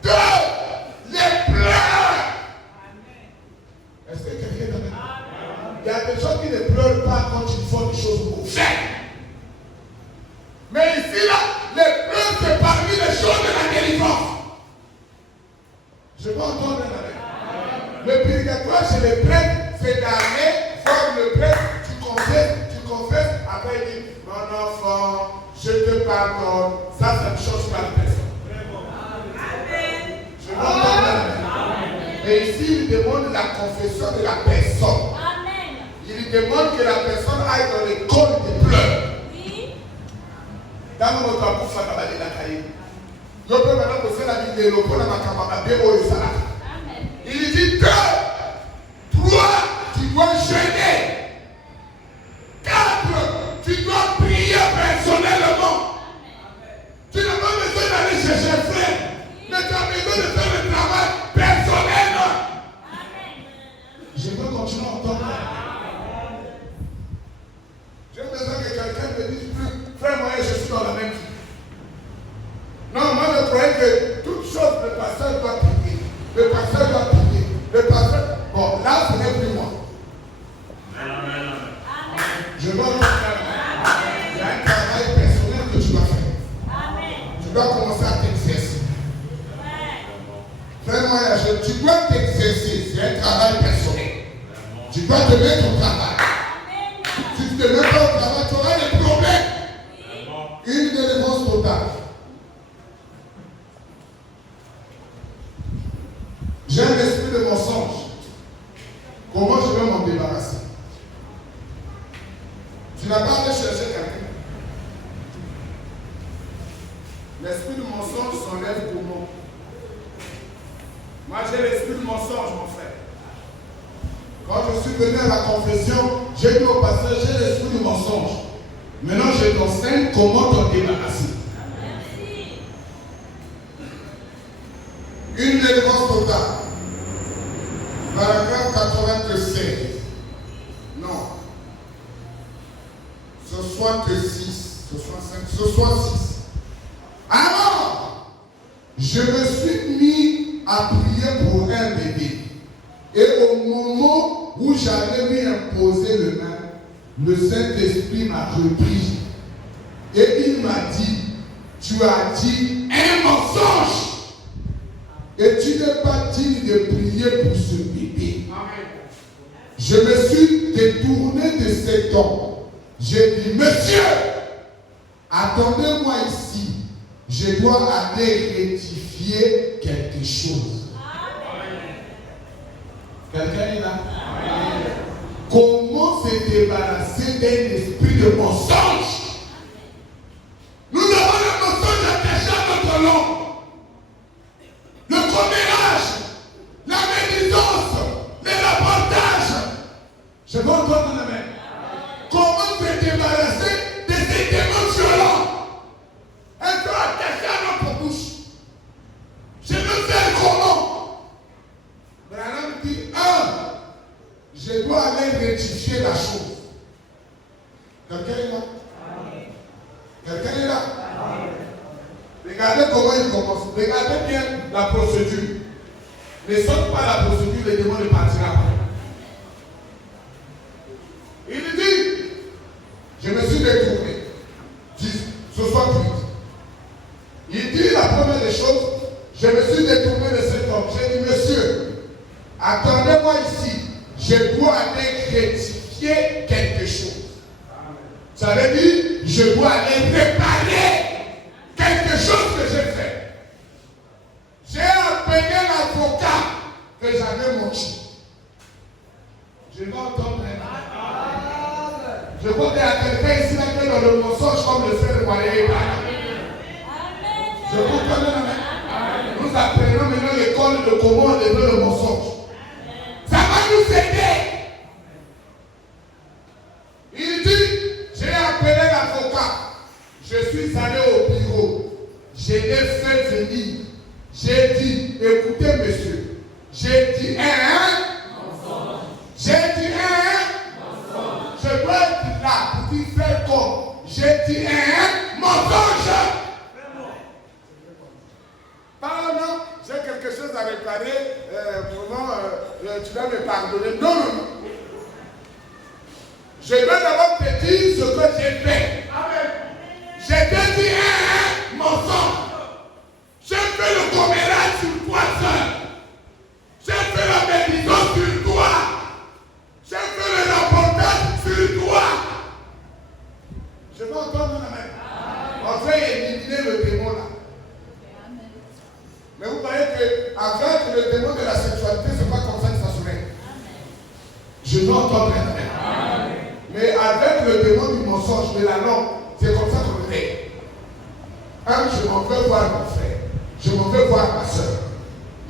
Deux, les pleurs. Est-ce que quelqu'un est avec moi? Il y a a des gens qui ne pleurent pas quand ils font des choses mauvaises. Mais ici, là, les pleurs, c'est parmi les choses de la délivrance. Je peux entendre un amen. Le purgatoire chez les prêtres, c'est d'aller voir le prêtre, tu confesses, après il dit, mon enfant, je te pardonne. Ça ne change pas la personne. Amen. Je peux entendre un amen. Mais ici, il demande la confession de la personne. Amen. Il demande que la personne aille dans l'école des pleurs. Oui. Dans mon temps, pour faire la cahier. Je peux maintenant poser la vidéo pour la macabra. Il dit que toi, tu dois jeûner. 4, tu dois prier personnellement. Tu n'as pas besoin d'aller chercher un frère, mais tu as besoin de faire le travail personnel. Je veux continuer à entendre. J'ai besoin que quelqu'un me dise plus, frère, moi je suis dans la même vie. Non, moi je croyais que toute chose, le pasteur doit prier. Le pasteur doit prier. Le pasteur. Bon, là, ce n'est plus moi. Amen. Je dois le faire. Il y a un travail personnel que tu dois faire. Amen. Tu dois commencer à t'exercer. Frère, moi, tu dois t'exercer. C'est un travail personnel. Tu dois te mettre au travail. Si tu ne te mets pas au travail, tu auras des problèmes. Une délivrance totale. J'ai un esprit de mensonge. Comment je vais m'en débarrasser? Tu n'as pas allé chercher quelqu'un. L'esprit de mensonge s'enlève comment? Moi j'ai l'esprit de mensonge, mon frère. Quand je suis venu à la confession, j'ai dit au pasteur, j'ai l'esprit de mensonge. Maintenant je t'enseigne comment t'en débarrasser. Une délivrance totale. Paragraphe 96. Non. 66. 66. Alors, je me suis mis à prier pour un bébé. Et au moment où j'allais lui imposer le main, le Saint-Esprit m'a repris. Et il m'a dit, tu as dit un mensonge. Et tu n'es pas digne de prier pour ce bébé. Amen. Je me suis détourné de cet homme. J'ai dit, monsieur, attendez-moi ici. Je dois aller rectifier quelque chose. Amen. Quelqu'un est là? Amen. Comment se débarrasser d'un esprit de mensonge? Nous avons le mensonge attaché à notre langue. Le commérage, la médisance, le rapportage. Je veux entendre un amen. Comment se débarrasser de ces démons violents? Un peu attaché à notre bouche. Je veux faire comment? Branham dit, je dois aller rectifier la chose. Quelqu'un est là? Quelqu'un est là? Regardez comment il commence. Regardez bien la procédure. Ne saute pas la procédure, le démon ne partira pas. Il dit, je me suis détourné. 68. Il dit la première des choses, je me suis détourné de cet homme. J'ai dit, monsieur, attendez-moi ici. Je dois aller rectifier quelque chose. Ça veut dire, je dois aller réparer quelque chose que j'ai fait. J'ai appelé l'avocat que j'avais menti. Je vais entendre un. Je crois qu'il y a quelqu'un ici qui est dans le mensonge comme le frère Moyen. Je vous connais. Nous apprenons maintenant l'école de comment enlever le mensonge. Ça va nous aider. Il dit, j'ai appelé l'avocat. Je suis allé au bureau. Je l'ai fait venir. J'ai dit, écoutez monsieur, j'ai dit j'ai dit je dois être là pour dire faire comme. J'ai dit mensonge. Pardon, j'ai quelque chose à réparer. Vraiment, tu dois me pardonner. Non. Je dois d'abord te dire ce que j'ai fait. Je te dis un mensonge. J'ai fait le commérage sur toi seul. J'ai fait la médisance sur toi. J'ai fait le rapportage sur toi. Je veux entendre la main. On va éliminer le démon là. Mais vous voyez qu'avec le démon de la sexualité, ce n'est pas comme ça que ça se met. Je veux entendre la main. Mais avec le démon du mensonge, de la langue, c'est comme ça qu'on le fait. Je m'en veux voir mon frère. Je m'en veux voir ma soeur.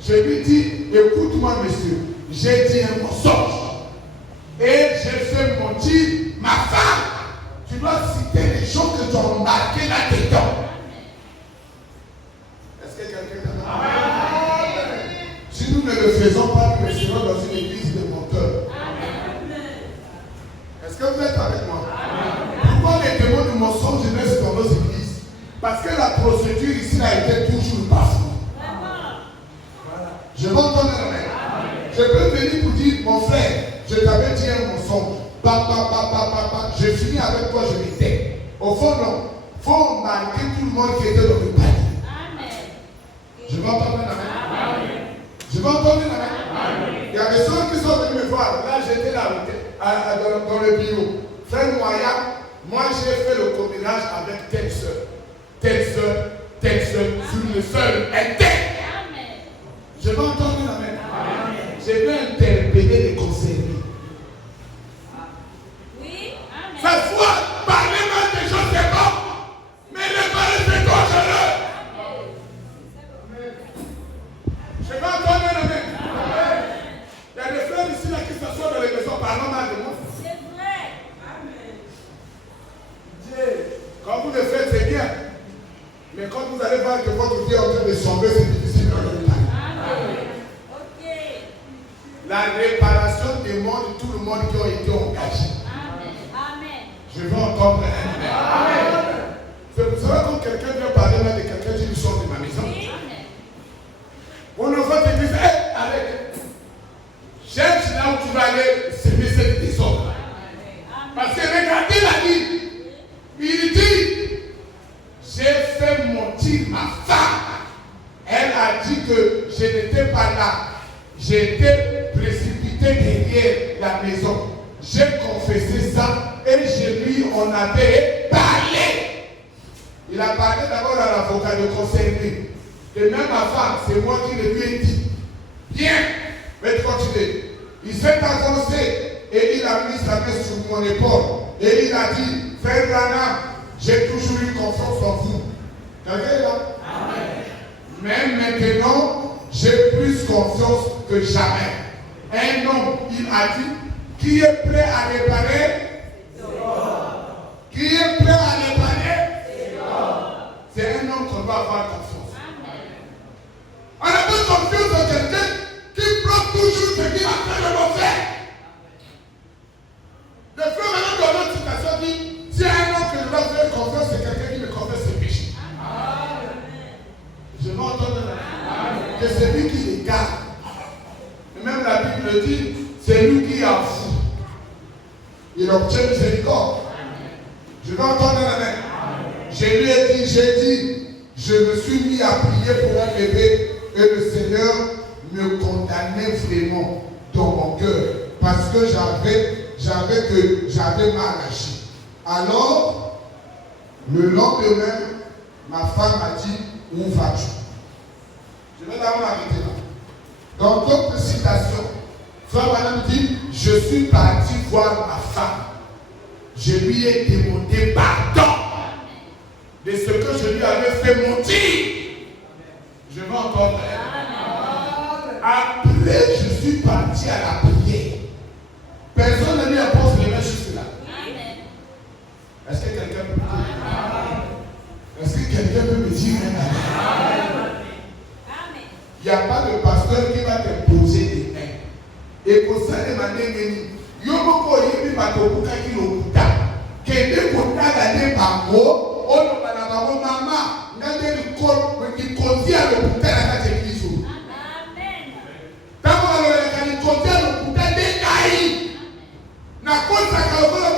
Je lui dis, écoute-moi monsieur, j'ai dit un mensonge. Et j'ai fait mentir ma femme. Tu dois citer les choses que tu as remarquées là-dedans. Est-ce que quelqu'un a... Si nous ne le faisons pas, nous serons dans une église de menteurs. Est-ce que vous êtes avec moi? Pourquoi les démons du mensonge naissent dans nos églises? Parce que la procédure ici a été toujours bafouée. Je vais entendre la main. Je peux venir pour dire, mon frère, je t'avais dit un mensonge. Je finis avec toi, je m'étais. Au fond, non. Il faut marquer tout le monde qui était dans le panier. Je vais entendre la main. Je vais entendre la main. Il y a des gens qui sont venus me voir. Là, j'étais là dans le bureau. Frère Moya, moi j'ai fait le combinage avec telle soeur, sur le seul interne. Je vais entendre la main. Je vais interpeller les conseillers. Oui. Parfois, parler mal des gens c'est bon, mais le mal c'est dangereux. Je vais entendre la main. Il y a des frères ici là qui s'assoient dans les maisons parlant mal de moi. C'est vrai. Dieu, quand vous le faites, c'est bien. Mais quand vous allez voir que votre vie est en train de sombrer, c'est difficile de le faire. La réparation demande tout le monde qui a été engagé. Amen. Je veux entendre un amen. Vous savez quand quelqu'un vient parler mal de quelqu'un, je lui sors de ma maison. On envoie te dire, hey, arrête. Cherche là où tu vas aller s'aimer cette désordre. Parce que regardez la Bible. Il dit, j'ai fait mentir ma femme. Elle a dit que je n'étais pas là. J'étais précipité derrière la maison. J'ai confessé ça et on avait parlé. Il a parlé d'abord à l'avocat de concerné. Et même ma femme, c'est moi qui le lui ai dit. Bien, mais continuez. Il s'est avancé et il a mis sa main sur mon épaule. Et il a dit, frère Branham, j'ai toujours eu confiance en vous. Quelqu'un est là? Même maintenant, j'ai plus confiance que jamais. Un homme, il a dit, qui est prêt à réparer? Qui est prêt à réparer? C'est un homme qu'on doit avoir confiance. On n'a pas confiance en quelqu'un qui prend toujours ce qu'il a fait de mauvais. Le frère maintenant dans notre citation dit, si un homme que je dois faire confiance, c'est quelqu'un qui me confesse ses péchés. Je vais entendre que c'est lui qui les garde. Et même la Bible dit, c'est lui qui en fout. Il obtient miséricorde. Je vais entendre la main. Je lui ai dit, je me suis mis à prier pour un bébé et le Seigneur me condamnait vraiment dans mon cœur parce que j'avais mal agi. Alors, le lendemain, ma femme m'a dit, où vas-tu? Je vais d'abord m'arrêter là. Dans d'autres citations, Frère Madame dit, je suis parti voir ma femme. Je lui ai demandé pardon de ce que je lui avais fait mentir. Je vais entendre. Après, je suis parti à la prière. Personne ne lui impose les mains juste là. Est-ce que quelqu'un peut me dire? Est-ce que quelqu'un peut me dire amen? Il n'y a pas de pasteur qui va t'imposer des mains. Et pour ça, les mains, Yomoko yibi matobuka kilokuta. Kende kota gade bango. Ono banabango mama. Ngande ni konzi ya lokuta na kate kisu. Amen. Tamo alo ya kani konzi ya lokuta de kai. Na konza kalokolo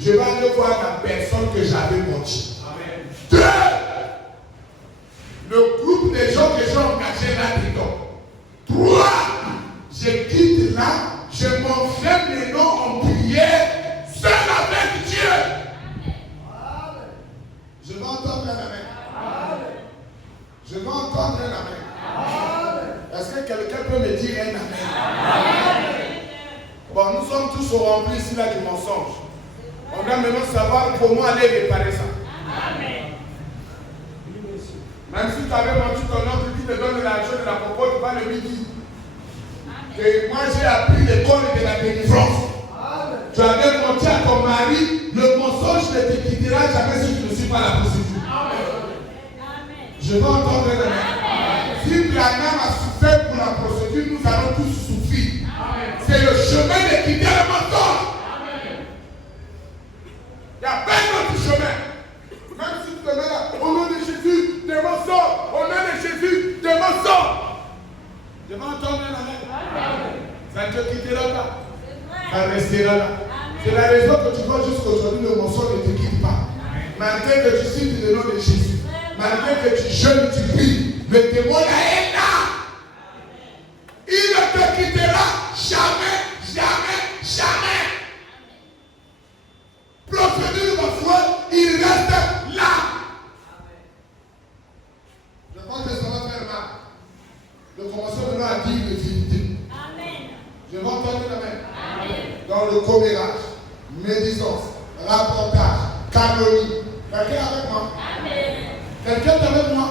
je vais aller voir la personne que j'avais montée. 2. Le groupe des gens que j'ai engagés là-dedans. 3. Je quitte là, je m'enferme maintenant en prière, seul avec Dieu. Je vais entendre un amen. Je vais entendre un amen. Est-ce que quelqu'un peut me dire un amen? Bon, nous sommes tous remplis ici là du mensonge. On doit maintenant savoir comment aller réparer ça. Même si tu avais menti ton oncle qui te donne l'argent de la popote, tu vas le lui dire. Et moi j'ai appris l'école de la délivrance. Tu avais menti à ton mari, le mensonge ne te quittera jamais si tu ne suis pas la procédure. Je vais entendre un amen. Si Branham a souffert pour la procédure, nous allons tous souffrir. C'est le chemin de quitter le mensonge. Il n'y a pas un autre chemin. Même si tu te mets là, au nom de Jésus, des mensonges. Au nom de Jésus, des mensonges. Je vais entendre un amen. Ça ne te quittera pas. Ça restera là. C'est la raison que tu vois jusqu'aujourd'hui, le mensonge ne te quitte pas. Malgré que tu cites le nom de Jésus, malgré que tu jeûnes, tu pries, le démon là est là. Il ne te quittera jamais, jamais, jamais. Procédure de foi, il reste là. Je pense que ça va faire mal. De commencer maintenant à dire les vérités. Je vais entendre l'amen. Dans le commérage, médisance, rapportage, calomnie. Quelqu'un avec moi? Quelqu'un est avec moi?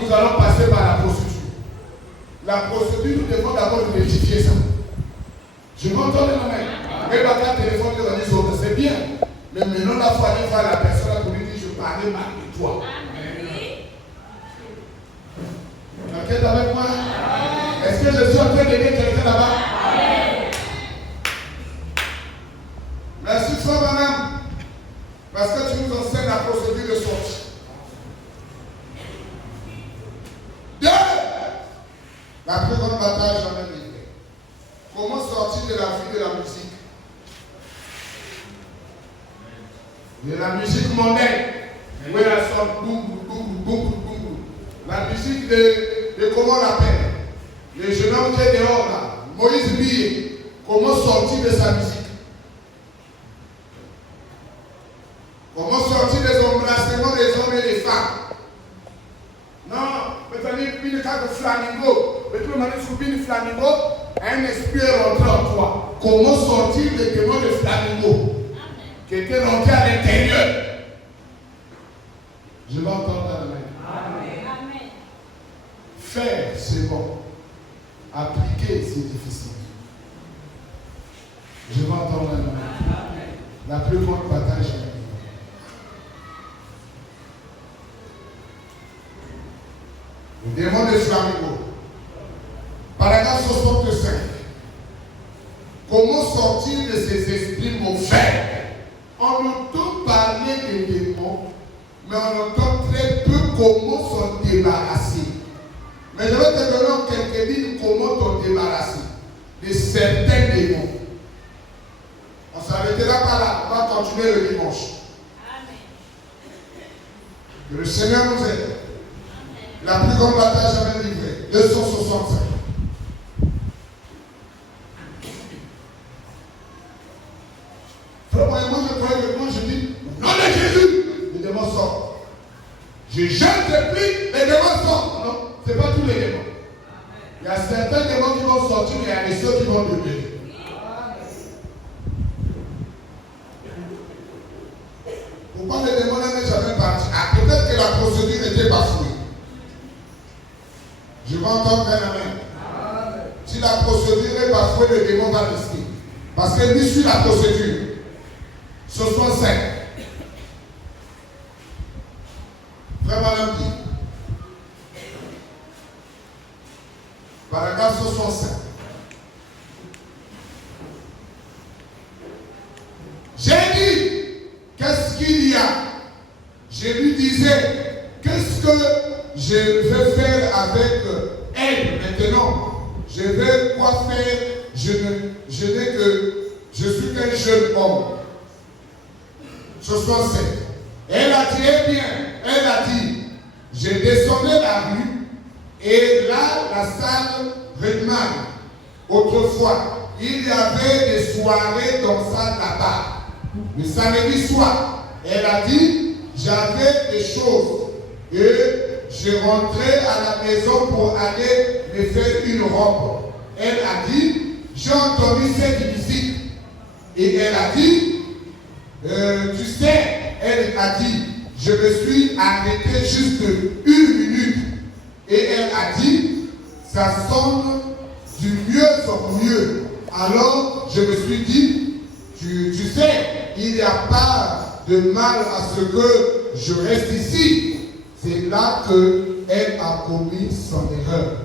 Nous allons passer par la procédure. La procédure, nous devons d'abord vérifier ça. Je vais entendre l'amen. Et dans le téléphone, c'est bien. Mais maintenant, il faut aller voir la personne pour lui dire je parlais mal de toi. Quelqu'un est avec moi? Est-ce que je suis en train d'aider quelqu'un là-bas? Merci, frère madame. Parce que tu nous enseignes la procédure de sortie. 2. La plus grande bataille jamais livrée. Comment sortir de la vie de la musique? De la musique mondaine. Où elle sort boum, boum, boum, boum, boum. La musique de comment on l'appelle? Le jeune homme qui est dehors là, Moïse Billet. Comment sortir de sa musique? Comment sortir des embrassements des hommes et des femmes? Non, maintenant, il cas de flamingo. Mais tout le monde est une flamingo, un esprit est rentré en toi. Comment sortir des démons de flamingo qui étaient rentrés à l'intérieur? Je vais entendre la main. Amen. Faire, c'est bon. Appliquer, c'est difficile. Je vais entendre la main. La plus grande bataille, je vais. Le démon de flamingo. Paragraphe 65. Comment sortir de ces esprits mauvais? On entend parler des démons, mais on entend très peu comment s'en débarrasser. Mais je vais te donner en quelques lignes comment t'en débarrasser de certains démons. On s'arrêtera pas là, on va continuer le dimanche. Amen. Que le Seigneur nous aide. La plus grande bataille jamais livrée. 265. Frère, moi je croyais que moi je dis, au nom de Jésus, les démons sortent. Je jette et prie, les démons sortent. Non, ce n'est pas tous les démons. Il y a certains démons qui vont sortir, mais il y a ceux qui vont demeurer. Pourquoi les démons n'étaient jamais partis? Ah, peut-être que la procédure était bafouée. Je vais entendre un amen. Si la procédure est bafouée, le démon va rester. Parce que lui suit la procédure. 65. Frère Madame dit. Paragraphe 65. J'ai dit, qu'est-ce qu'il y a? Je lui disais, qu'est-ce que je vais faire avec elle maintenant? Je vais quoi faire? Je suis qu'un jeune homme. 67. Elle a dit, eh bien, elle a dit, je descendais la rue et là, la salle Redman. Autrefois, il y avait des soirées dans ça là-bas. Le samedi soir, elle a dit, j'avais des choses et je rentrais à la maison pour aller me faire une robe. Elle a dit, j'ai entendu cette musique. Et elle a dit, tu sais, elle a dit, je me suis arrêté juste une minute. Et elle a dit, ça sonne du mieux en mieux. Alors, je me suis dit, tu sais, il n'y a pas de mal à ce que je reste ici. C'est là qu'elle a commis son erreur.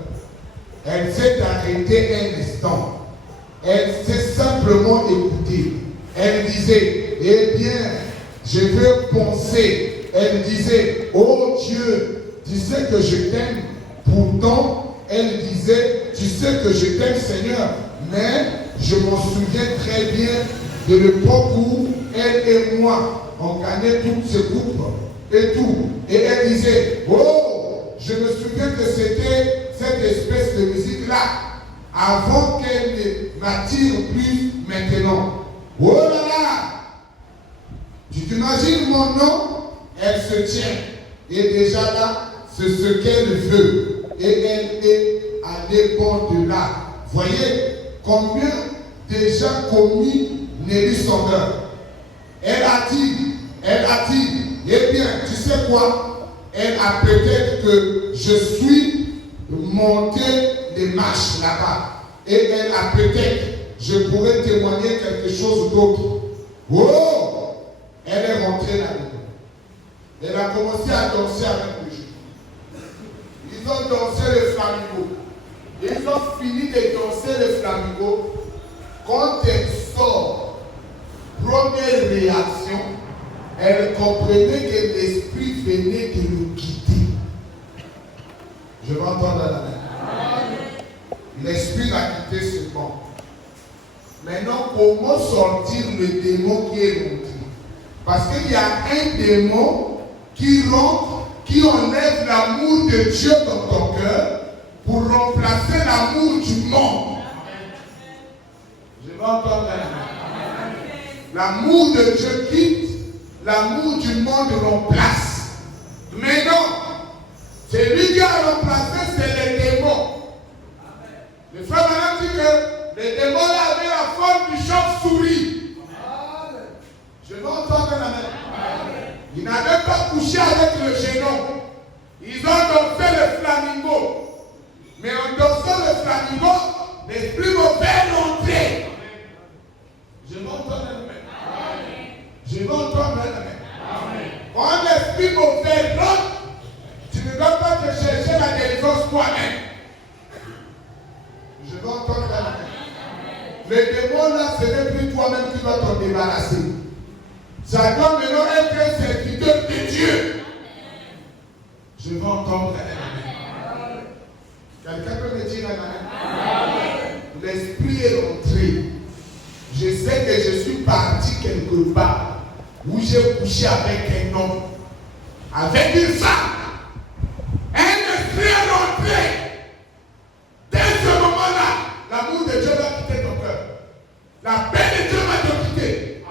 Elle s'est arrêtée un instant. Elle s'est simplement écoutée. Elle disait, eh bien, je veux penser. Elle disait, oh Dieu, tu sais que je t'aime. Pourtant, elle disait, tu sais que je t'aime Seigneur. Mais je m'en souviens très bien de l'époque où elle et moi, on gagnait toutes ces coupes et tout. Et elle disait, oh, je me souviens que c'était cette espèce de musique-là, avant qu'elle ne m'attire plus maintenant. Oh là là! Tu t'imagines mon nom? Elle se tient. Et déjà là, c'est ce qu'elle veut. Et elle est allée bon de là. Voyez combien déjà commis Nelly Sonder. Elle a dit, eh bien, tu sais quoi? Elle a peut-être que je suis monté les marches là-bas. Et elle a peut-être, je pourrais témoigner quelque chose d'autre. Oh! Elle est rentrée là-dedans. Elle a commencé à danser avec les gens. Ils ont dansé le flamenco. Ils ont fini de danser le flamenco. Quand elle sort, première réaction, elle comprenait que l'esprit venait de le quitter. Je vais entendre la main. L'esprit l'a quitté seulement. Maintenant, comment sortir le démon qui est rentré? Parce qu'il y a un démon qui rentre, qui enlève l'amour de Dieu dans ton cœur pour remplacer l'amour du monde. Je vais entendre la main. L'amour de Dieu quitte, l'amour du monde remplace. Mais non, c'est lui qui a remplacé, c'est les démons. Le frère m'a dit que les démons avaient la forme du chauve-souris. Je vais entendre la main. Ils n'avaient pas couché avec le génome. Ils ont dansé le flamingo. Mais en dansant le flamingo, l'esprit mauvais est rentré. Je vais entendre la main. Je vais entendre la main. Quand l'esprit mauvais rentre, tu ne dois pas te chercher la délivrance toi-même. Je vais entendre la main. Le démon là, ce n'est plus toi-même qui dois t'en débarrasser. Ça doit maintenant être un serviteur de Dieu. Je vais entendre la main. Quelqu'un peut me dire la main? L'esprit est rentré. Je sais que je suis parti quelque part où j'ai couché avec un homme, avec une femme. Un esprit est rentré. Dès ce moment-là, l'amour de Dieu va quitter ton cœur. La paix de Dieu va te quitter.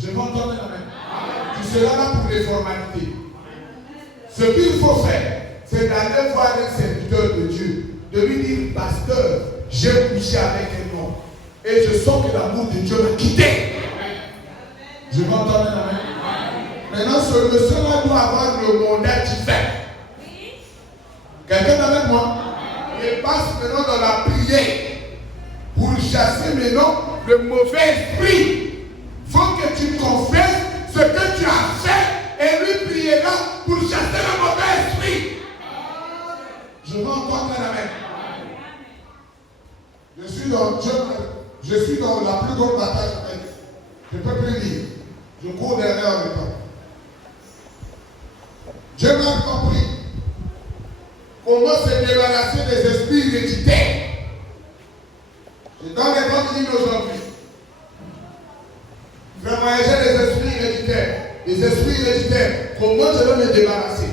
Je vais entendre la main. Tu seras là pour les formalités. Ce qu'il faut faire, c'est d'aller voir un serviteur de Dieu, de lui dire, pasteur, j'ai couché avec un homme et je sens que l'amour de Dieu m'a quitté. Je vais entendre la main. Maintenant, ce monsieur-là doit avoir le mandat différent. Quelqu'un est avec moi? Il passe maintenant dans la prière pour chasser maintenant le mauvais esprit. Il faut que tu confesses ce que tu as fait et lui priera pour chasser le mauvais esprit. Je vais entendre la main. Je suis dans la plus grande bataille. Je ne peux plus lire. Je cours derrière le temps. Dieu m'a compris comment se débarrasser des esprits héréditaires. C'est dans l'évangile aujourd'hui. Vraiment, j'ai des esprits héréditaires. les esprits héréditaires. Comment je vais me débarrasser?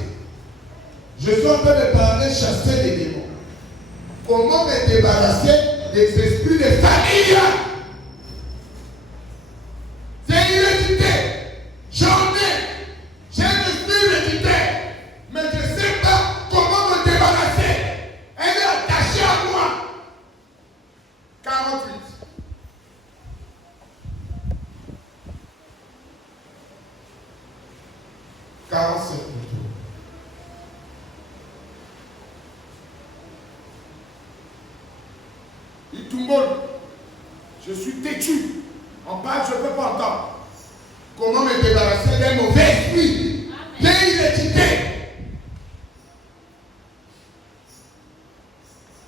Je suis en train de parler chasser les démons. Comment me débarrasser des esprits de famille? C'est hérédité. J'en ai. J'ai un esprit héréditaire. Mais je ne sais pas comment me débarrasser. Elle est attachée à moi. 48. Il tout le monde. Je suis têtu. En parle, je ne peux pas entendre. Comment me débarrasser d'un mauvais esprit, d'hérédité?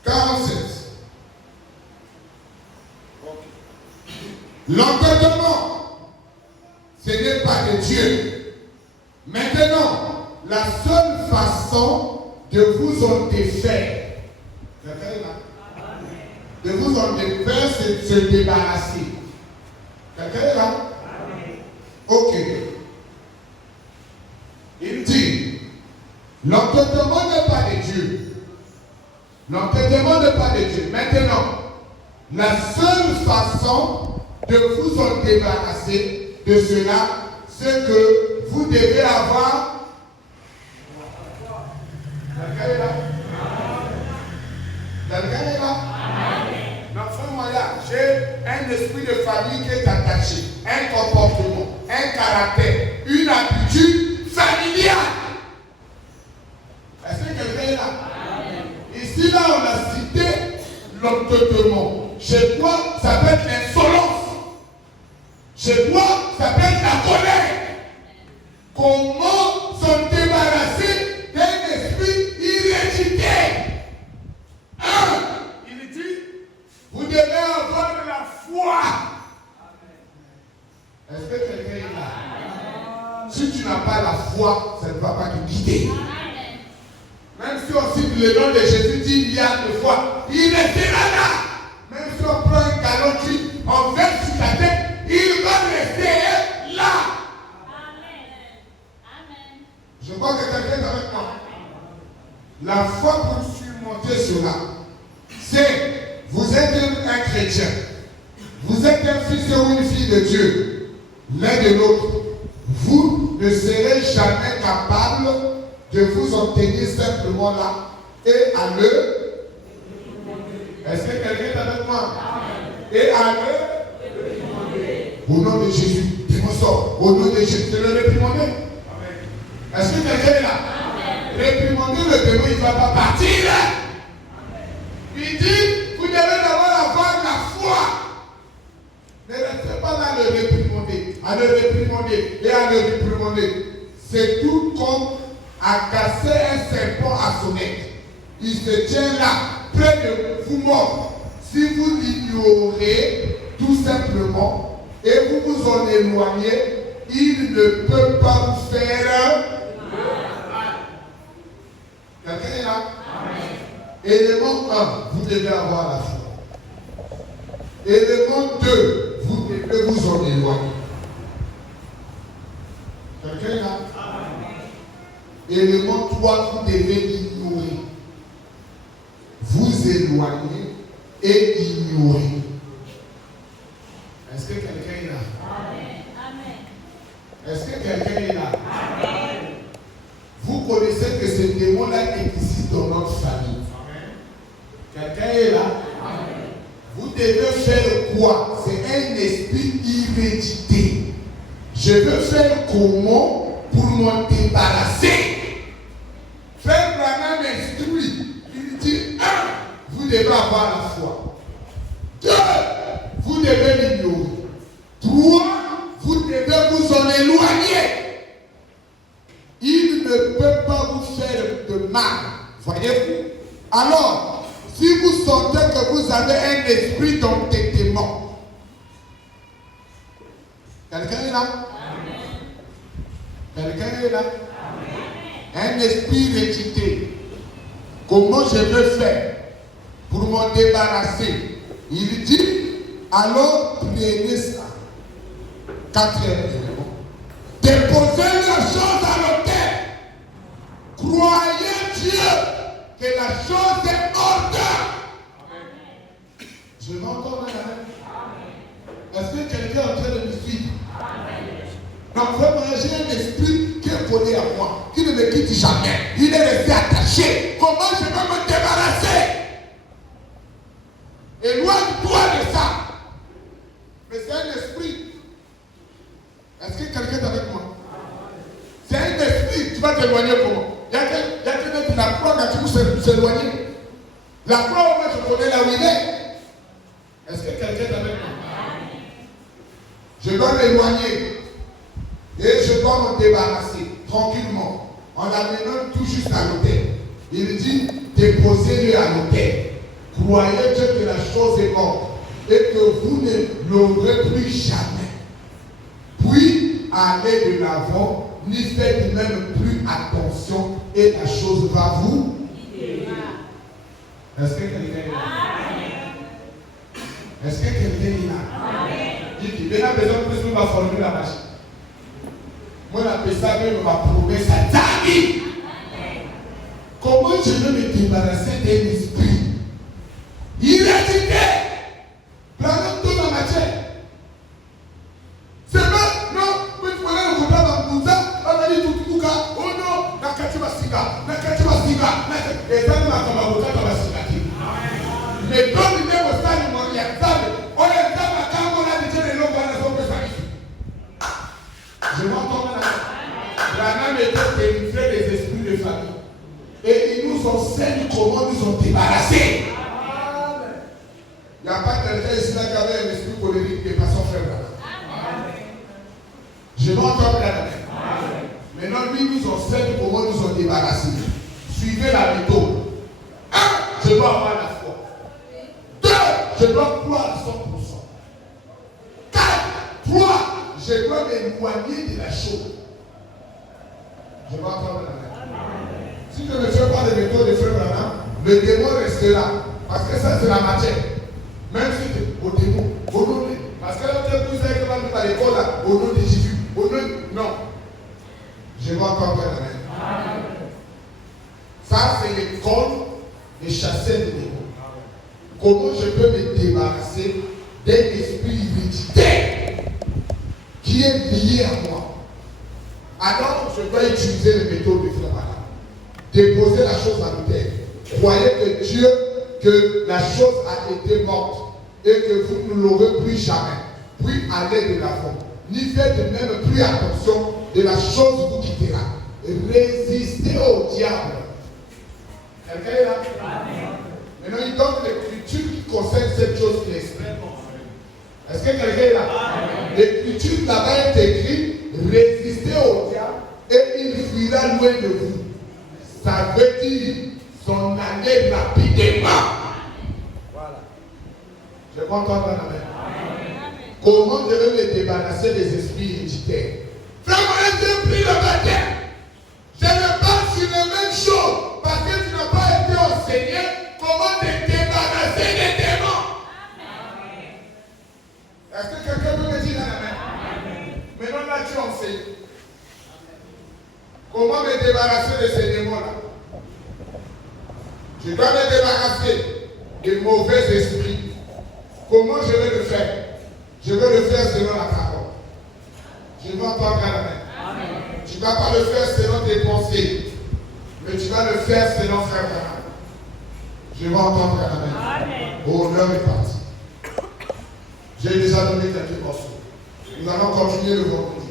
47. L'entendement, ce n'est pas de Dieu. Maintenant, la seule façon de vous en défaire, de vous en défaire, c'est de se débarrasser. Quelqu'un est là? Ok. Il dit, l'entendement n'est pas de Dieu. L'entendement n'est pas de Dieu. Maintenant, la seule façon de vous en débarrasser de cela, c'est que vous devez avoir. Quelqu'un est là? Quelqu'un est là? L'enfant moyen, j'ai un esprit de famille qui est attaché, un comportement, un caractère, une habitude familiale. Est-ce que quelqu'un est là? Ici, là, on a cité l'entendement. Chez toi, ça peut être l'insolence. Chez toi, ça peut être la colère. Comment s'en débarrasser d'un esprit héréditaire? Il dit, vous devez avoir de la foi. Est-ce que quelqu'un est là? Si tu n'as pas la foi, ça ne va pas te guider. Même si on cite le nom de Jésus 10 milliards de fois, il restera là. Même si on prend un galon d'huile, on verse sur ta tête, il va rester là. Amen. Je vois que quelqu'un est avec moi. La foi pour surmonter cela, c'est, vous êtes un chrétien, vous êtes un fils ou une fille de Dieu, l'un de l'autre, vous ne serez jamais capable de vous en tenir simplement là et à le. Est-ce que quelqu'un est avec moi? Et à le. Au nom de Jésus, démon sort. Au nom de Jésus, c'est le réprimander. Est-ce que quelqu'un est là? Réprimander le démon, il ne va pas partir. Il dit, vous devez d'abord avoir la foi. Ne restez pas là à le réprimander, et à le réprimander. C'est tout comme à casser un serpent à sonnette. Il se tient là, près de vous mordre. Si vous l'ignorez, tout simplement, et vous vous en éloignez, il ne peut pas vous faire mal. Quelqu'un est là? Élément 1, vous devez avoir la foi. Élément 2, vous devez vous en éloigner. Quelqu'un est là? Élément 3, vous devez ignorer. Vous éloigner et ignorer. Est-ce que quelqu'un est là? Amen. Est-ce que quelqu'un est là? Amen. Vous connaissez que ce démon-là existe dans notre famille. Amen. Quelqu'un est là? Amen. Vous devez faire quoi? C'est un esprit hérédité. Je veux faire comment pour m'en débarrasser? Frère Branham instruit. Il dit 1, vous devez avoir la foi. 2, vous devez l'ignorer. 3, vous devez vous en éloigner. Il ne peut pas vous faire de mal. Voyez-vous? Alors, si vous sentez que vous avez un esprit d'entêtement, quelqu'un est là? Quelqu'un est là? Un esprit récité. Comment je veux faire pour m'en débarrasser? Il dit, alors prenez ça. 4e élément. Déposez que la chose est hors d'heure. Je vais encore un amen. Est-ce que quelqu'un est en train de me suivre? Donc vraiment, j'ai un esprit qui est collé à moi, qui ne me quitte jamais. Il est resté attaché. Comment je vais me débarrasser? Éloigne-toi de ça. Mais c'est un esprit. Est-ce que quelqu'un est avec moi? C'est un esprit. Tu vas t'éloigner comment? Il y a quelqu'un qui la croix quand tu veux s'éloigner. La croix, moi je connais là où il est. Est-ce que quelqu'un est avec moi? Je dois m'éloigner. Et je dois me débarrasser tranquillement. En l'amenant tout juste à l'autel. Il dit, déposez-le à l'autel. Croyez Dieu que la chose est morte. Et que vous ne l'aurez plus jamais. Puis, allez de l'avant, n'y faites même plus attention. Et la chose va vous. Est-ce que quelqu'un est là? Est-ce que quelqu'un est là? Il dit, il a besoin de plus de ma formule la machine. Moi, la personne même m'a prouvé sa taille. Comment je veux me débarrasser d'un esprit? Il a dit, prenons tout dans ma chair. C'est vrai, non, mais il faut aller au combat dans le Moussa, on a dit tout cas, oh non, la Katiba Siga, et ça nous a comme avocat dans la Sigati. Mais quand il est au stade, il y a table, on est table à quand on a dit les lois, on a fait ça. Je m'entends là. Branham était délivré des esprits de famille. Et ils nous enseignent comment nous en débarrasser. Il n'y a pas quelqu'un ici là qui avait un esprit colérique et pas son frère Branham. Je m'entends là. Maintenant, lui nous enseigne comment nous en débarrasser. Suivez la méthode. 1. Je dois avoir la foi. 2. Je dois croire à 100%. 4. 3. Je dois m'éloigner de la chose. Je vais entendre la main. Si je ne fais pas de méthode de frère Branham, le démon restera. Parce que ça, c'est la matière. Même si tu es au démon, au nom de. Parce que là, tu es plus avec à l'école, là, au nom de Jésus. Au nom de. Non. Je vais entendre la main. Ça, c'est l'école de chasser les démons. Comment je peux me débarrasser d'un esprit héréditaire qui est lié à moi? Alors, je dois utiliser les méthodes de frère Branham. Déposer la chose à l'autel. Croyez que Dieu, que la chose a été morte et que vous ne l'aurez plus jamais. Puis allez de l'avant. N'y faites même plus attention de la chose vous quittera. Résistez au diable. Quelqu'un est là? Maintenant, il donne l'écriture qui concerne cette chose qui est extrêmement. Est-ce que quelqu'un est là? L'écriture là-bas est écrite. Résistez au diable et il fuira loin de vous. Ça veut dire s'en aller rapidement. Voilà. Je vais entendre la main. Comment je vais me débarrasser des esprits héréditaires? Frère, moi, j'ai pris le baptême. Je me base sur les mêmes choses parce que tu n'as pas été enseigné comment te débarrasser des démons. Est-ce que quelqu'un peut me dire la main? Maintenant, là, tu enseignes. Comment me débarrasser de ces démons-là? Je dois me débarrasser des mauvais esprits. Comment je vais le faire? Je vais le faire selon la parole. Je vais entendre la main. Tu ne vas pas le faire selon tes pensées, mais tu vas le faire selon frère Branham. Je vais entendre la main. Oh, l'heure est partie. J'ai déjà donné quelques morceaux. Nous allons continuer le vendredi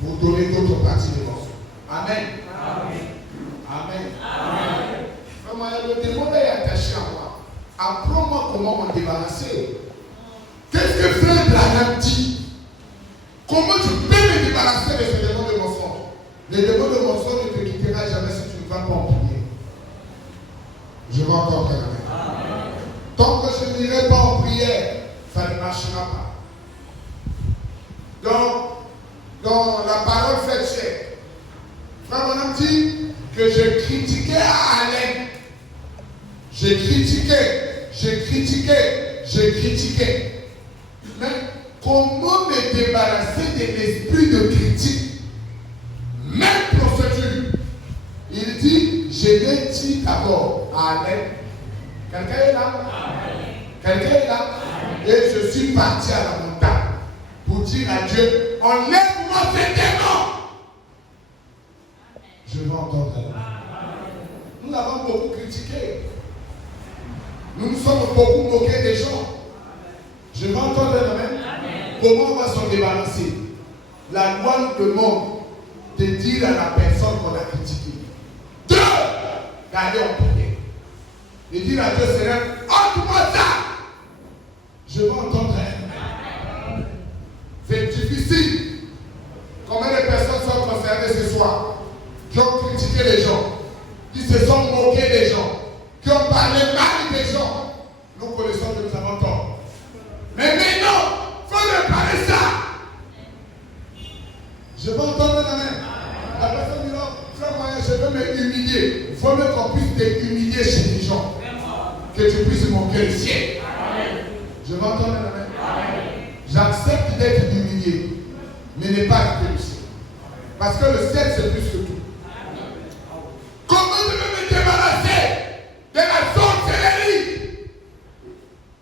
pour donner d'autres parties des morceaux. Amen. Amen. Vraiment, le démon est attaché à moi. Apprends-moi comment m'en débarrasser. Qu'est-ce que frère Branham dit? Comment tu peux me débarrasser de ce démon de mensonge? Le démon de mensonge ne te quittera jamais si tu ne vas pas en prier. Je vais encore faire la main. Tant que je n'irai pas en prière, ça ne marchera pas. Donc, dans la parole faite chair, frère Branham dit que je critiquais à Alain. J'ai critiqué. Mais comment me débarrasser de l'esprit de critique? Même procédure. Il dit, Je l'ai dit d'abord. Amen. Quelqu'un est là? Quelqu'un est là? Et je suis parti à la montagne pour dire à Dieu, enlève-moi ces démons. Je vais entendre. Nous avons beaucoup critiqué. Nous nous sommes beaucoup moqués des gens. Je vais entendre amen. Comment on va s'en débarrasser? La loi nous demande de dire à la personne qu'on a critiquée. 2, d'aller en prière. De dire à Dieu, Seigneur, ôte-moi ça. Je vais entendre. C'est difficile. Combien de personnes sont concernées ce soir? Qui ont critiqué les gens, qui se sont moqués des gens, qui ont parlé mal des gens. Nous connaissons que nous avons tort. Mais maintenant, il faut réparer ça. Je vais entendre la main. La personne dit non, frère moyen, je veux m'humilier. Il faut même qu'on puisse t'humilier chez les gens. Que tu puisses moquer le ciel. Je vais entendre la main. J'accepte d'être humilié, mais ne pas quitter le ciel. Parce que le ciel, c'est plus que tout. Comment je vais me débarrasser de la sorcellerie?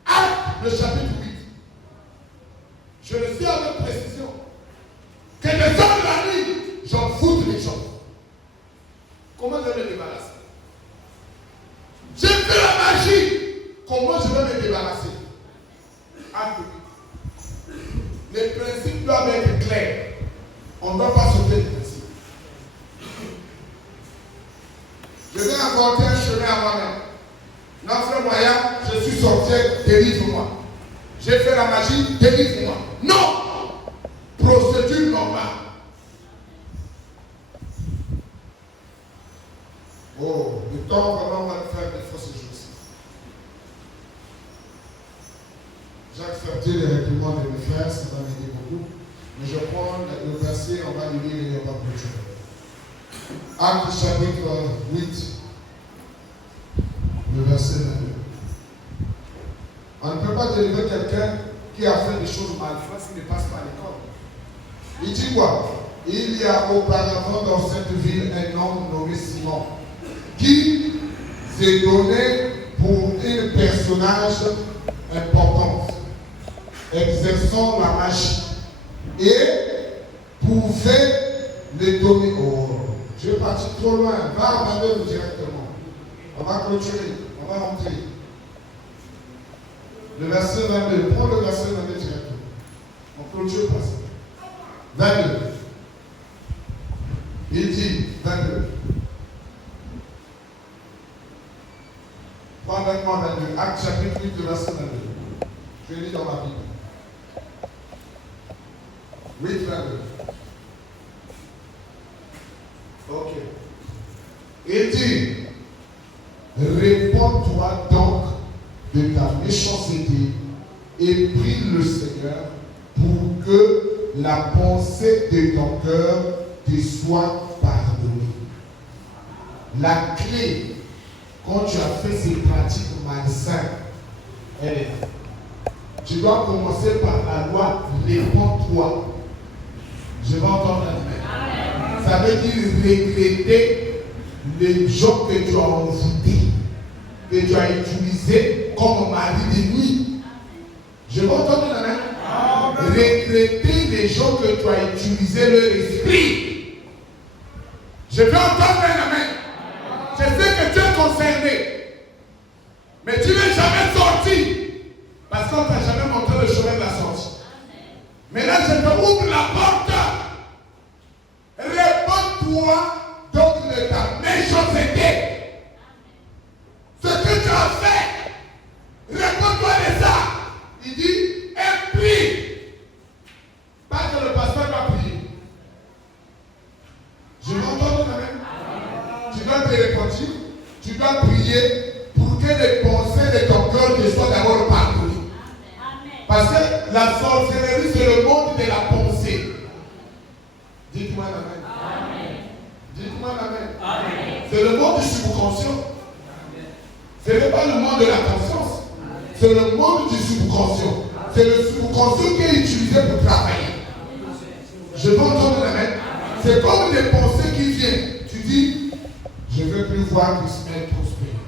Acte, le chapitre 8. Je le sais avec précision. Que les hommes de la nuit, j'en fous les gens. Comment je vais me débarrasser? J'ai fait la magie. Comment je vais me débarrasser? Acte 8. Les principes doivent être clairs. On ne doit pas sauter les principes. Je vais apporter un chemin à moi-même. Non, frère moyen, je suis sorti, délivre-moi. J'ai fait la magie, délivre-moi. Non! Procédure normale. Oh, le temps vraiment va faire des fois ces jours-ci. J'ai accepté les règlements de mes frères, ça va m'aider beaucoup. Mais je prends le verset, on va le lire et on va continuer. Acte chapitre 8, le verset 22. On ne peut pas délivrer quelqu'un qui a fait des choses mal faites s'il ne passe pas à l'école. Il dit quoi? Il y a auparavant dans cette ville un homme nommé Simon qui s'est donné pour un personnage important, exerçant la magie et pouvait le donner. Oh, je vais partir trop loin. Va à 22 directement. On va clôturer. On va rentrer. Le verset 22. Prends le verset 22 directement. On clôture pas ça. 22. Il dit 22. Prends avec moi 22. Acte chapitre 8 de verset 22. Je lis dans ma Bible. 8, 22. Ok. Il dit, réponds-toi donc de ta méchanceté et prie le Seigneur pour que la pensée de ton cœur te soit pardonnée. La clé, quand tu as fait ces pratiques malsaines, elle est là. Tu dois commencer par la loi, réponds-toi. Je vais entendre la main. Ça veut dire regretter les gens que tu as envoûtés, que tu as utilisés comme mari de nuit. Je vais entendre la main. Regretter les gens que tu as utilisé leur esprit. Je vais entendre la main. Je sais que tu es concerné, mais tu n'es jamais sorti parce qu'on ne t'a jamais montré le chemin de la sortie. Mais là, je te ouvre la porte. Réponds-toi donc de ta méchanceté. Ce que tu as fait, réponds-toi de ça. Il dit, et prie. Pas que le pasteur va prier. Je m'entends quand même. Tu dois te repentir. Tu dois prier pour que les pensées de ton cœur te soient d'abord pardonnées. Parce que la sorcellerie, c'est le monde de la pensée. Dites-moi l'amen. Dites-moi l'amen. C'est le monde du subconscient. Ce n'est pas le monde de la conscience. C'est le monde du subconscient. C'est le subconscient qui est utilisé pour travailler. Je veux entendre l'amen. C'est comme des pensées qui viennent. Tu dis, je veux veux plus voir Ismaël prospérer.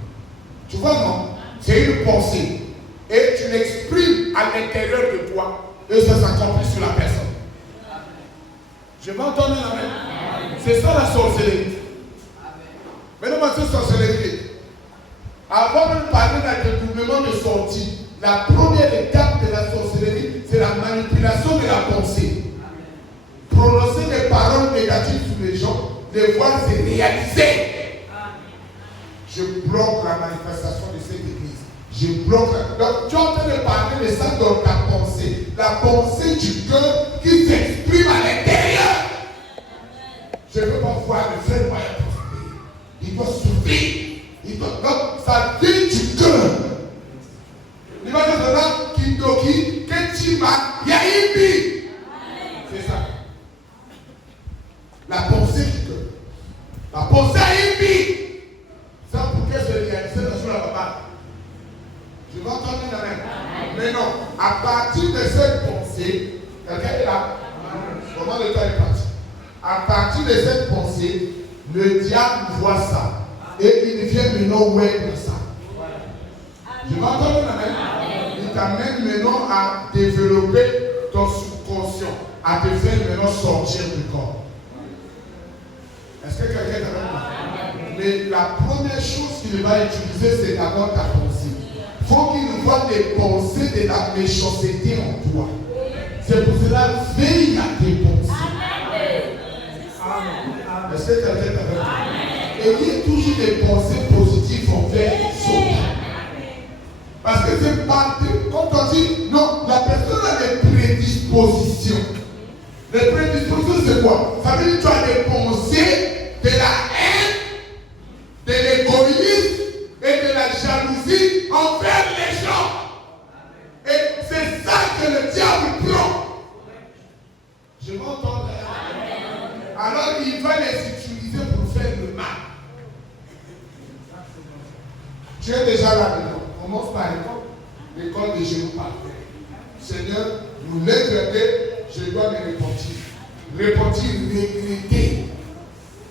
Tu vois, non? C'est une pensée. Et tu l'exprimes à l'intérieur de toi. Et ça s'accomplit sur la personne. Je m'entends la main. C'est ça la sorcellerie. Maintenant, cette sorcellerie. Avant de parler d'un détournement de sortie, la première étape de la sorcellerie, c'est la manipulation de la pensée. Prononcer des paroles négatives sur les gens, les voir se réaliser. Je bloque la manifestation de cette église. Je bloque la... Donc, tu es en train de parler de ça dans ta pensée. La pensée du cœur qui s'exprime à l'intérieur. Je ne veux pas voir le frère moyen prospérer. Il doit souffrir. Il doit... Donc, ça vient du cœur. Il va dire là, Kindoki, Kenchima, Yahibi. C'est ça. La pensée du cœur. La pensée Yahibi. Ça pour qu'elle se réalise sur la papa. Je vais entendre la main. Mais non, à partir de cette pensée, quelqu'un est là. Comment le temps est parti? À partir de cette pensée, le diable voit ça. Et il vient maintenant ouais de ça. Je vais entendre la main. Il t'amène maintenant à développer ton subconscient, à te faire maintenant sortir du corps. Est-ce que quelqu'un est avec moi? Mais la première chose qu'il va utiliser, c'est d'abord ta pensée. Il faut qu'il voit des pensées de la méchanceté en toi. C'est pour cela, veille à tes pensées. Est-ce que quelqu'un est avec moi? Ayez toujours des pensées positives envers les autres. Parce que c'est parti, quand on dit, non, la personne a des prédispositions. Les prédispositions, c'est quoi? Ça veut dire que tu as des pensées de la haine, de l'égoïsme et de la jalousie envers les gens. Et c'est ça que le diable prend. Je m'entends là. Alors il va les utiliser pour faire le mal. Tu es déjà là dedans. Commence par l'école de Jésus parfait. Seigneur, nous l'aider, je dois me repentir. Repentir, regretter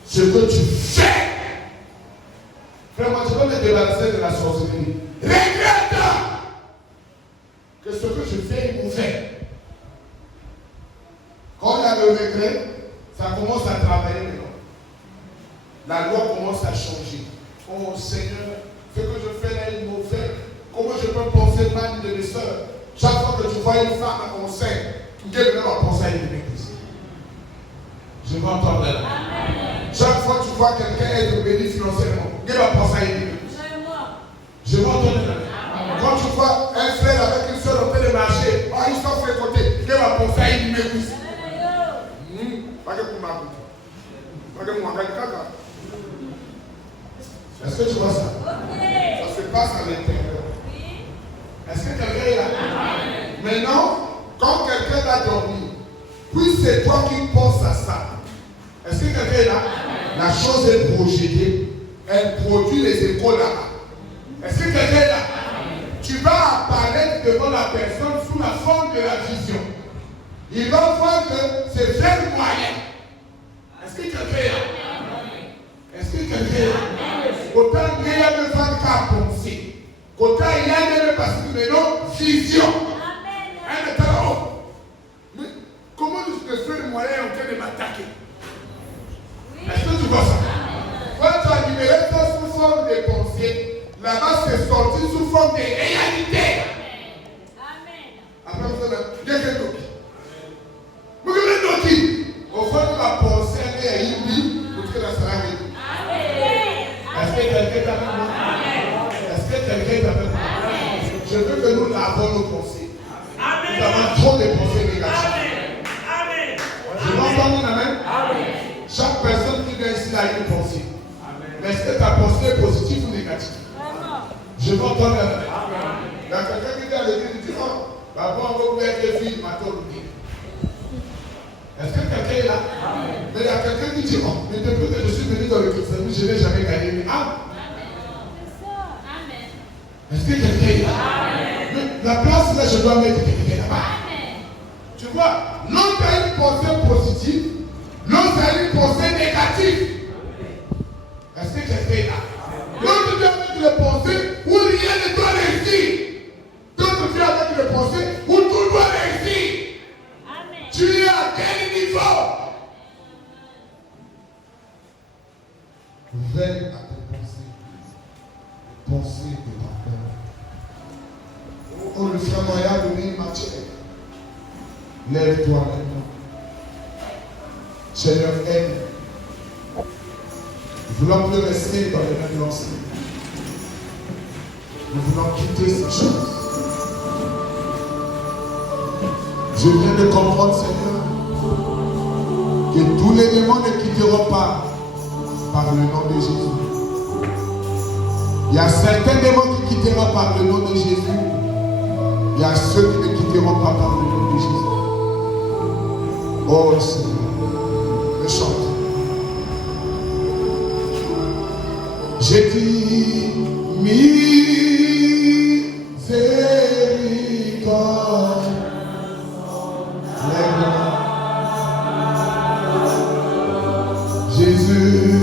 ce que tu fais. Vraiment, je peux me débarrasser de la sorcellerie. Regrette que ce que je fais est mauvais. Quand il y a le regret, ça commence à travailler maintenant. La loi commence à changer. Oh Seigneur, ce que je fais là est mauvais. Comment je peux penser mal de mes soeurs? Chaque fois que tu vois une femme enceinte, tu ne peux pas penser à une église. Je vais entendre là. Chaque fois que tu vois quelqu'un être béni financièrement, tu ne peux pas penser à une église. Je vais entendre là. Quand tu vois un frère avec une soeur en train de marcher, ils sont fréquentés, tu ne peux pas penser à une église. Pas que pour ma bouche. Pas que pour ma caca. Est-ce que tu vois ça? Ça se passe à l'intérieur. Est-ce que quelqu'un est là? Maintenant, quand quelqu'un va dormir, puis c'est toi qui penses à ça. Est-ce que quelqu'un est là? La chose est projetée. Elle produit les échos là-bas. Est-ce que quelqu'un est là? Tu vas apparaître devant la personne sous la forme de la vision. Il va voir que c'est vers le moyen. Est-ce que quelqu'un est là? Est-ce que quelqu'un est là? Autant il y a de faire qu'à penser. Autant il y a de parce que maintenant, vision. Un état là-haut. Mais comment je fais le moyen en train de m'attaquer? Est-ce que tu vois ça? Quand tu as libéré ça sous forme de pensée, là-bas c'est sorti sous forme de réalité. Après vous avez quelqu'un d'autre. Vous avez d'autres. Au fond de ma pensée, elle est à Ibi, vous que la sera avec vous. Est-ce que quelqu'un est avec moi? Est-ce que quelqu'un est avec moi? Je veux que nous lavons nos pensées. Nous avons trop de pensées négatives. Je m'entends, amen? Chaque personne qui vient ici a une pensée. Mais est-ce que ta pensée est positive ou négative? Je m'entends, amen? Il y a quelqu'un qui vient à l'église et dit, oh, bah bon, on va ouvrir les filles, ma tante. Est-ce que quelqu'un est là? Mais il y a quelqu'un qui dit, oh, mais depuis que je suis venu dans le christianisme, je n'ai jamais gagné une âme. Est-ce que quelqu'un est là? Mais la place là, je dois mettre quelqu'un là-bas. Tu vois, l'autre a une pensée positive, l'autre a une pensée négative. Est-ce que quelqu'un est là? Veille à tes pensées. Pensées de ta peur. Oh, le frère Moya, oui, Mathieu. Lève-toi maintenant. Seigneur, aide. Nous voulons plus rester dans les mêmes lancers. Nous voulons quitter ces choses. Je viens de comprendre, Seigneur, que tous les démons ne quitteront pas par le nom de Jésus. Il y a certains démons qui quitteront par le nom de Jésus. Il y a ceux qui ne quitteront pas par le nom de Jésus. Oh Seigneur, je chante. J'ai dit miséricorde. Jésus.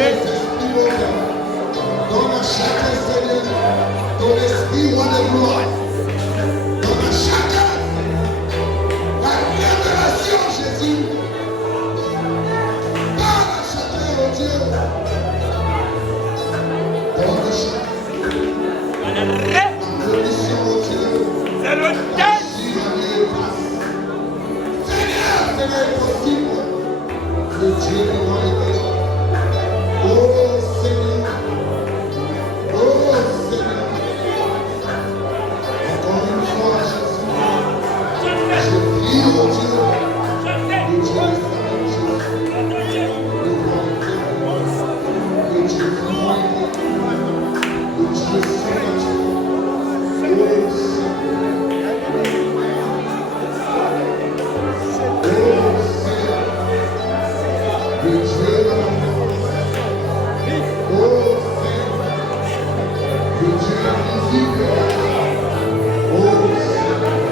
Saint-Esprit, mon Dieu. Donne à chacun, Seigneur, ton esprit, roi de gloire. Donne à chacun la révélation, Jésus. Parle à chacun, mon Dieu. Donne à chacun la condition, mon Dieu. C'est le test. Seigneur, c'est impossible. Le Dieu de l'humanité. Oh Seigneur. Oh Seigneur. Encore une fois, Jésus. Je prie, oh Dieu. Le Dieu de Jésus. Le roi de Dieu. Le Dieu de l'humanité. Le Dieu Saint-Dieu. Oh Seigneur. Le Dieu de la oh Seigneur, le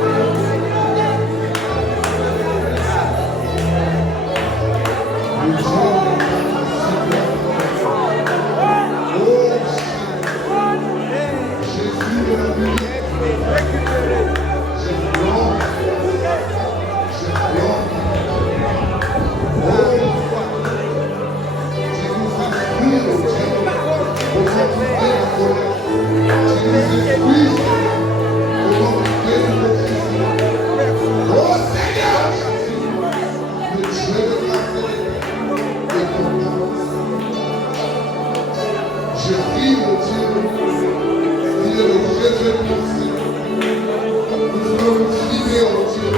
Dieu invisible, oh Seigneur, le Dieu oh Seigneur, Jésus de la vie, je glore, je prie au Dieu, il est le vrai Dieu pensé. Nous voulons nous libérer au Dieu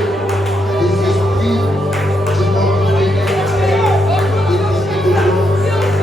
des esprits de notre béni, des esprits de gloire.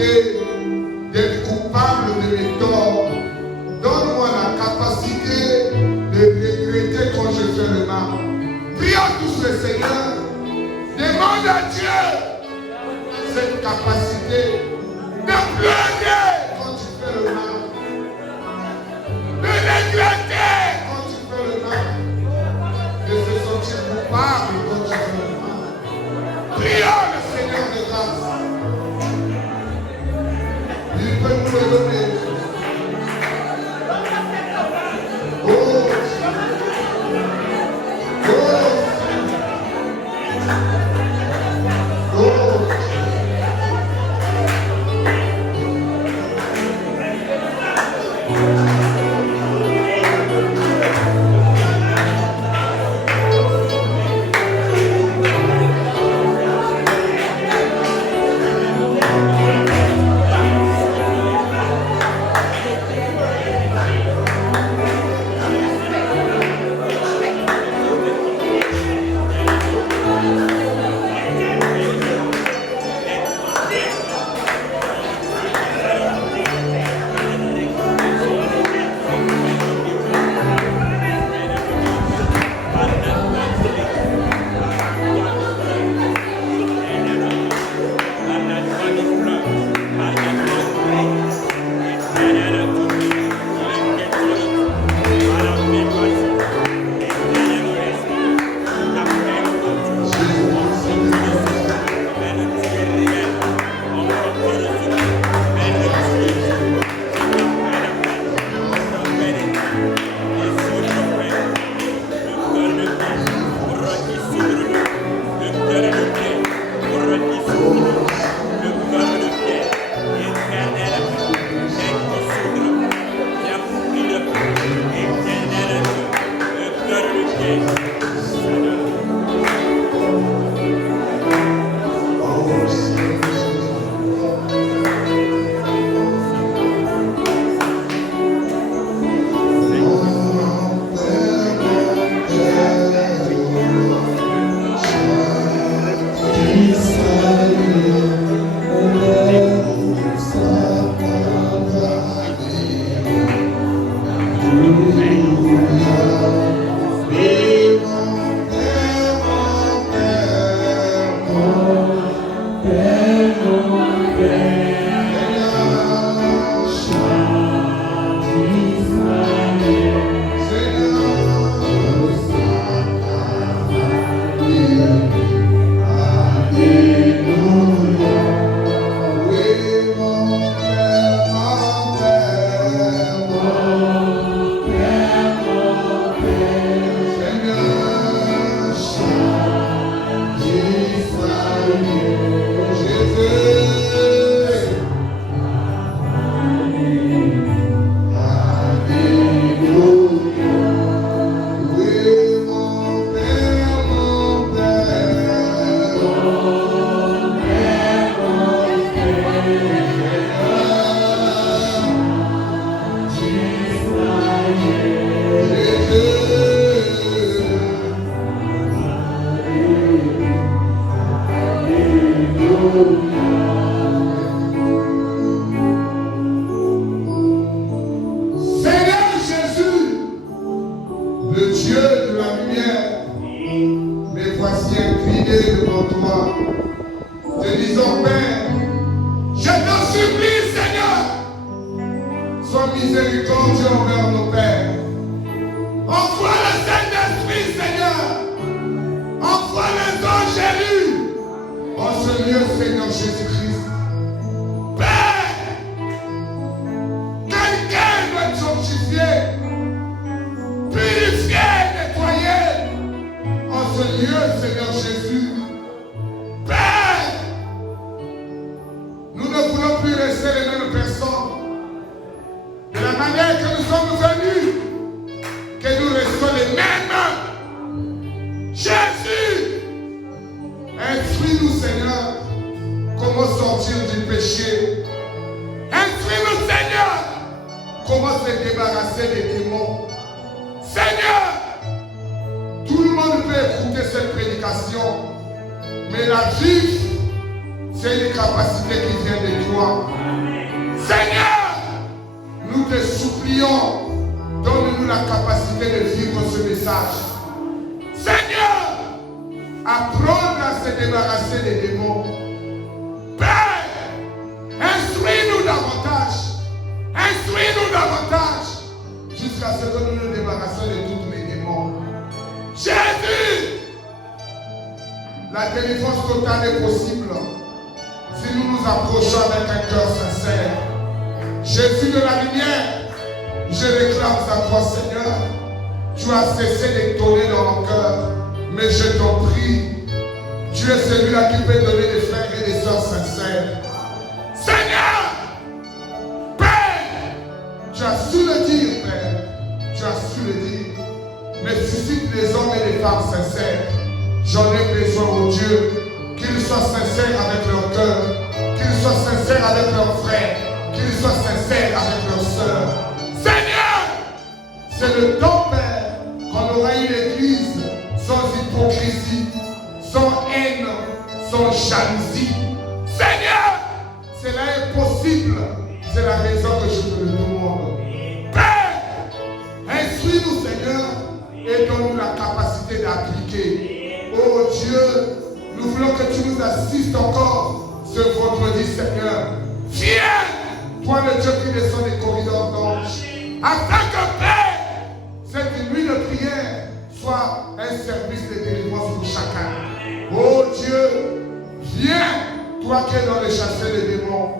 capacité d'être coupable de mes torts. Donne-moi la capacité de regretter quand je fais le mal. Prions tous le Seigneur. Demande à Dieu cette capacité de pleurer quand tu fais le mal. De regretter quand tu fais le mal. De se sentir coupable quand tu fais le mal. Prions le Seigneur de grâce. Il peut nous le donner. C'est une capacité qui vient de toi. Seigneur, nous te supplions, donne-nous la capacité de vivre ce message. Seigneur, apprendre à se débarrasser des démons. Père, instruis-nous davantage. Instruis-nous davantage. Jusqu'à ce que nous nous débarrassions de tous les démons. Jésus, la délivrance totale est possible si nous nous approchons avec un cœur sincère. Jésus de la lumière, je réclame à toi, Seigneur. Tu as cessé d'étonner dans mon cœur, mais je t'en prie, tu es celui-là qui peut donner des frères et des sœurs sincères. Seigneur, Père, tu as su le dire, Père, tu as su le dire, mais suscite les hommes et les femmes sincères. J'en ai besoin, oh Dieu, qu'ils soient sincères avec leur cœur, qu'ils soient sincères avec leurs frères, qu'ils soient sincères avec leurs sœurs. Seigneur, c'est le temps, Père, qu'on aura une église sans hypocrisie, sans haine, sans jalousie. Seigneur, cela est possible. C'est la raison que je te le demande. Père, instruis-nous, Seigneur, et donne-nous la capacité d'appliquer. Oh Dieu, nous voulons que tu nous assistes encore ce vendredi, Seigneur. Viens, toi le Dieu qui descend des corridors d'anges, afin que, Père, cette nuit de prière soit un service de délivrance pour chacun. Oh Dieu, viens, toi qui es dans les chasseurs des démons.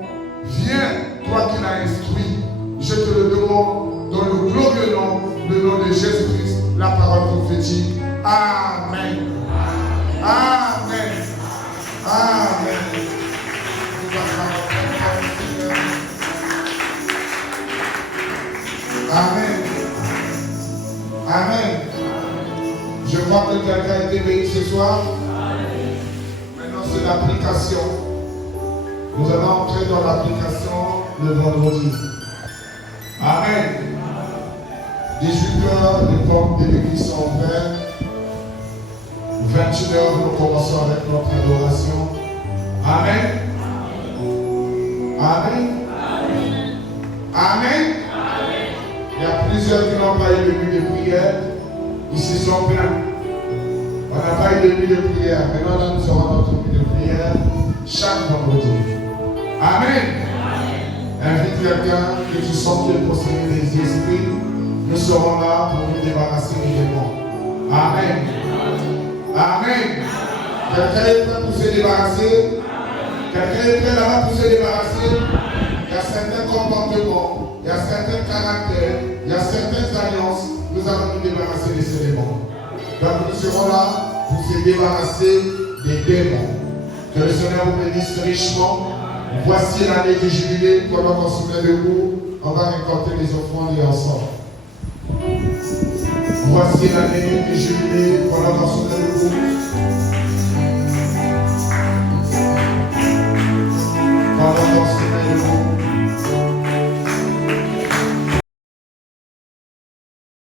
Viens, toi qui l'as instruit. Je te le demande dans le glorieux nom, le nom de Jésus-Christ, la parole prophétique. Amen. Amen. Amen. Amen. Amen. Je crois que quelqu'un a été béni ce soir. Maintenant, c'est l'application. Nous allons entrer dans l'application le vendredi. Amen. 18h, les portes de l'église sont ouvertes. 21h, nous commençons avec notre adoration. Amen. Amen. Amen. Il y a plusieurs qui n'ont pas eu de nuit de prière. Ils se sont plaints. On n'a pas eu de nuit de prière. Maintenant, là, nous aurons notre nuit de prière chaque vendredi. Amen. Invite quelqu'un que tu sens qu'il est possédé des esprits. Nous serons là pour nous débarrasser des démons. Amen. Amen. Quelqu'un est prêt pour se débarrasser? Quelqu'un est prêt là-bas pour se débarrasser? Il y a certains comportements, il y a certains caractères, il y a certaines alliances. Nous allons nous débarrasser de ces démons. Donc nous serons là pour se débarrasser des démons. Que le Seigneur vous bénisse richement. Voici l'année du jubilé. Pendant qu'on se met debout, on va récolter les offrandes et ensemble. Voici l'année du jubilé. Pendant qu'on se met debout.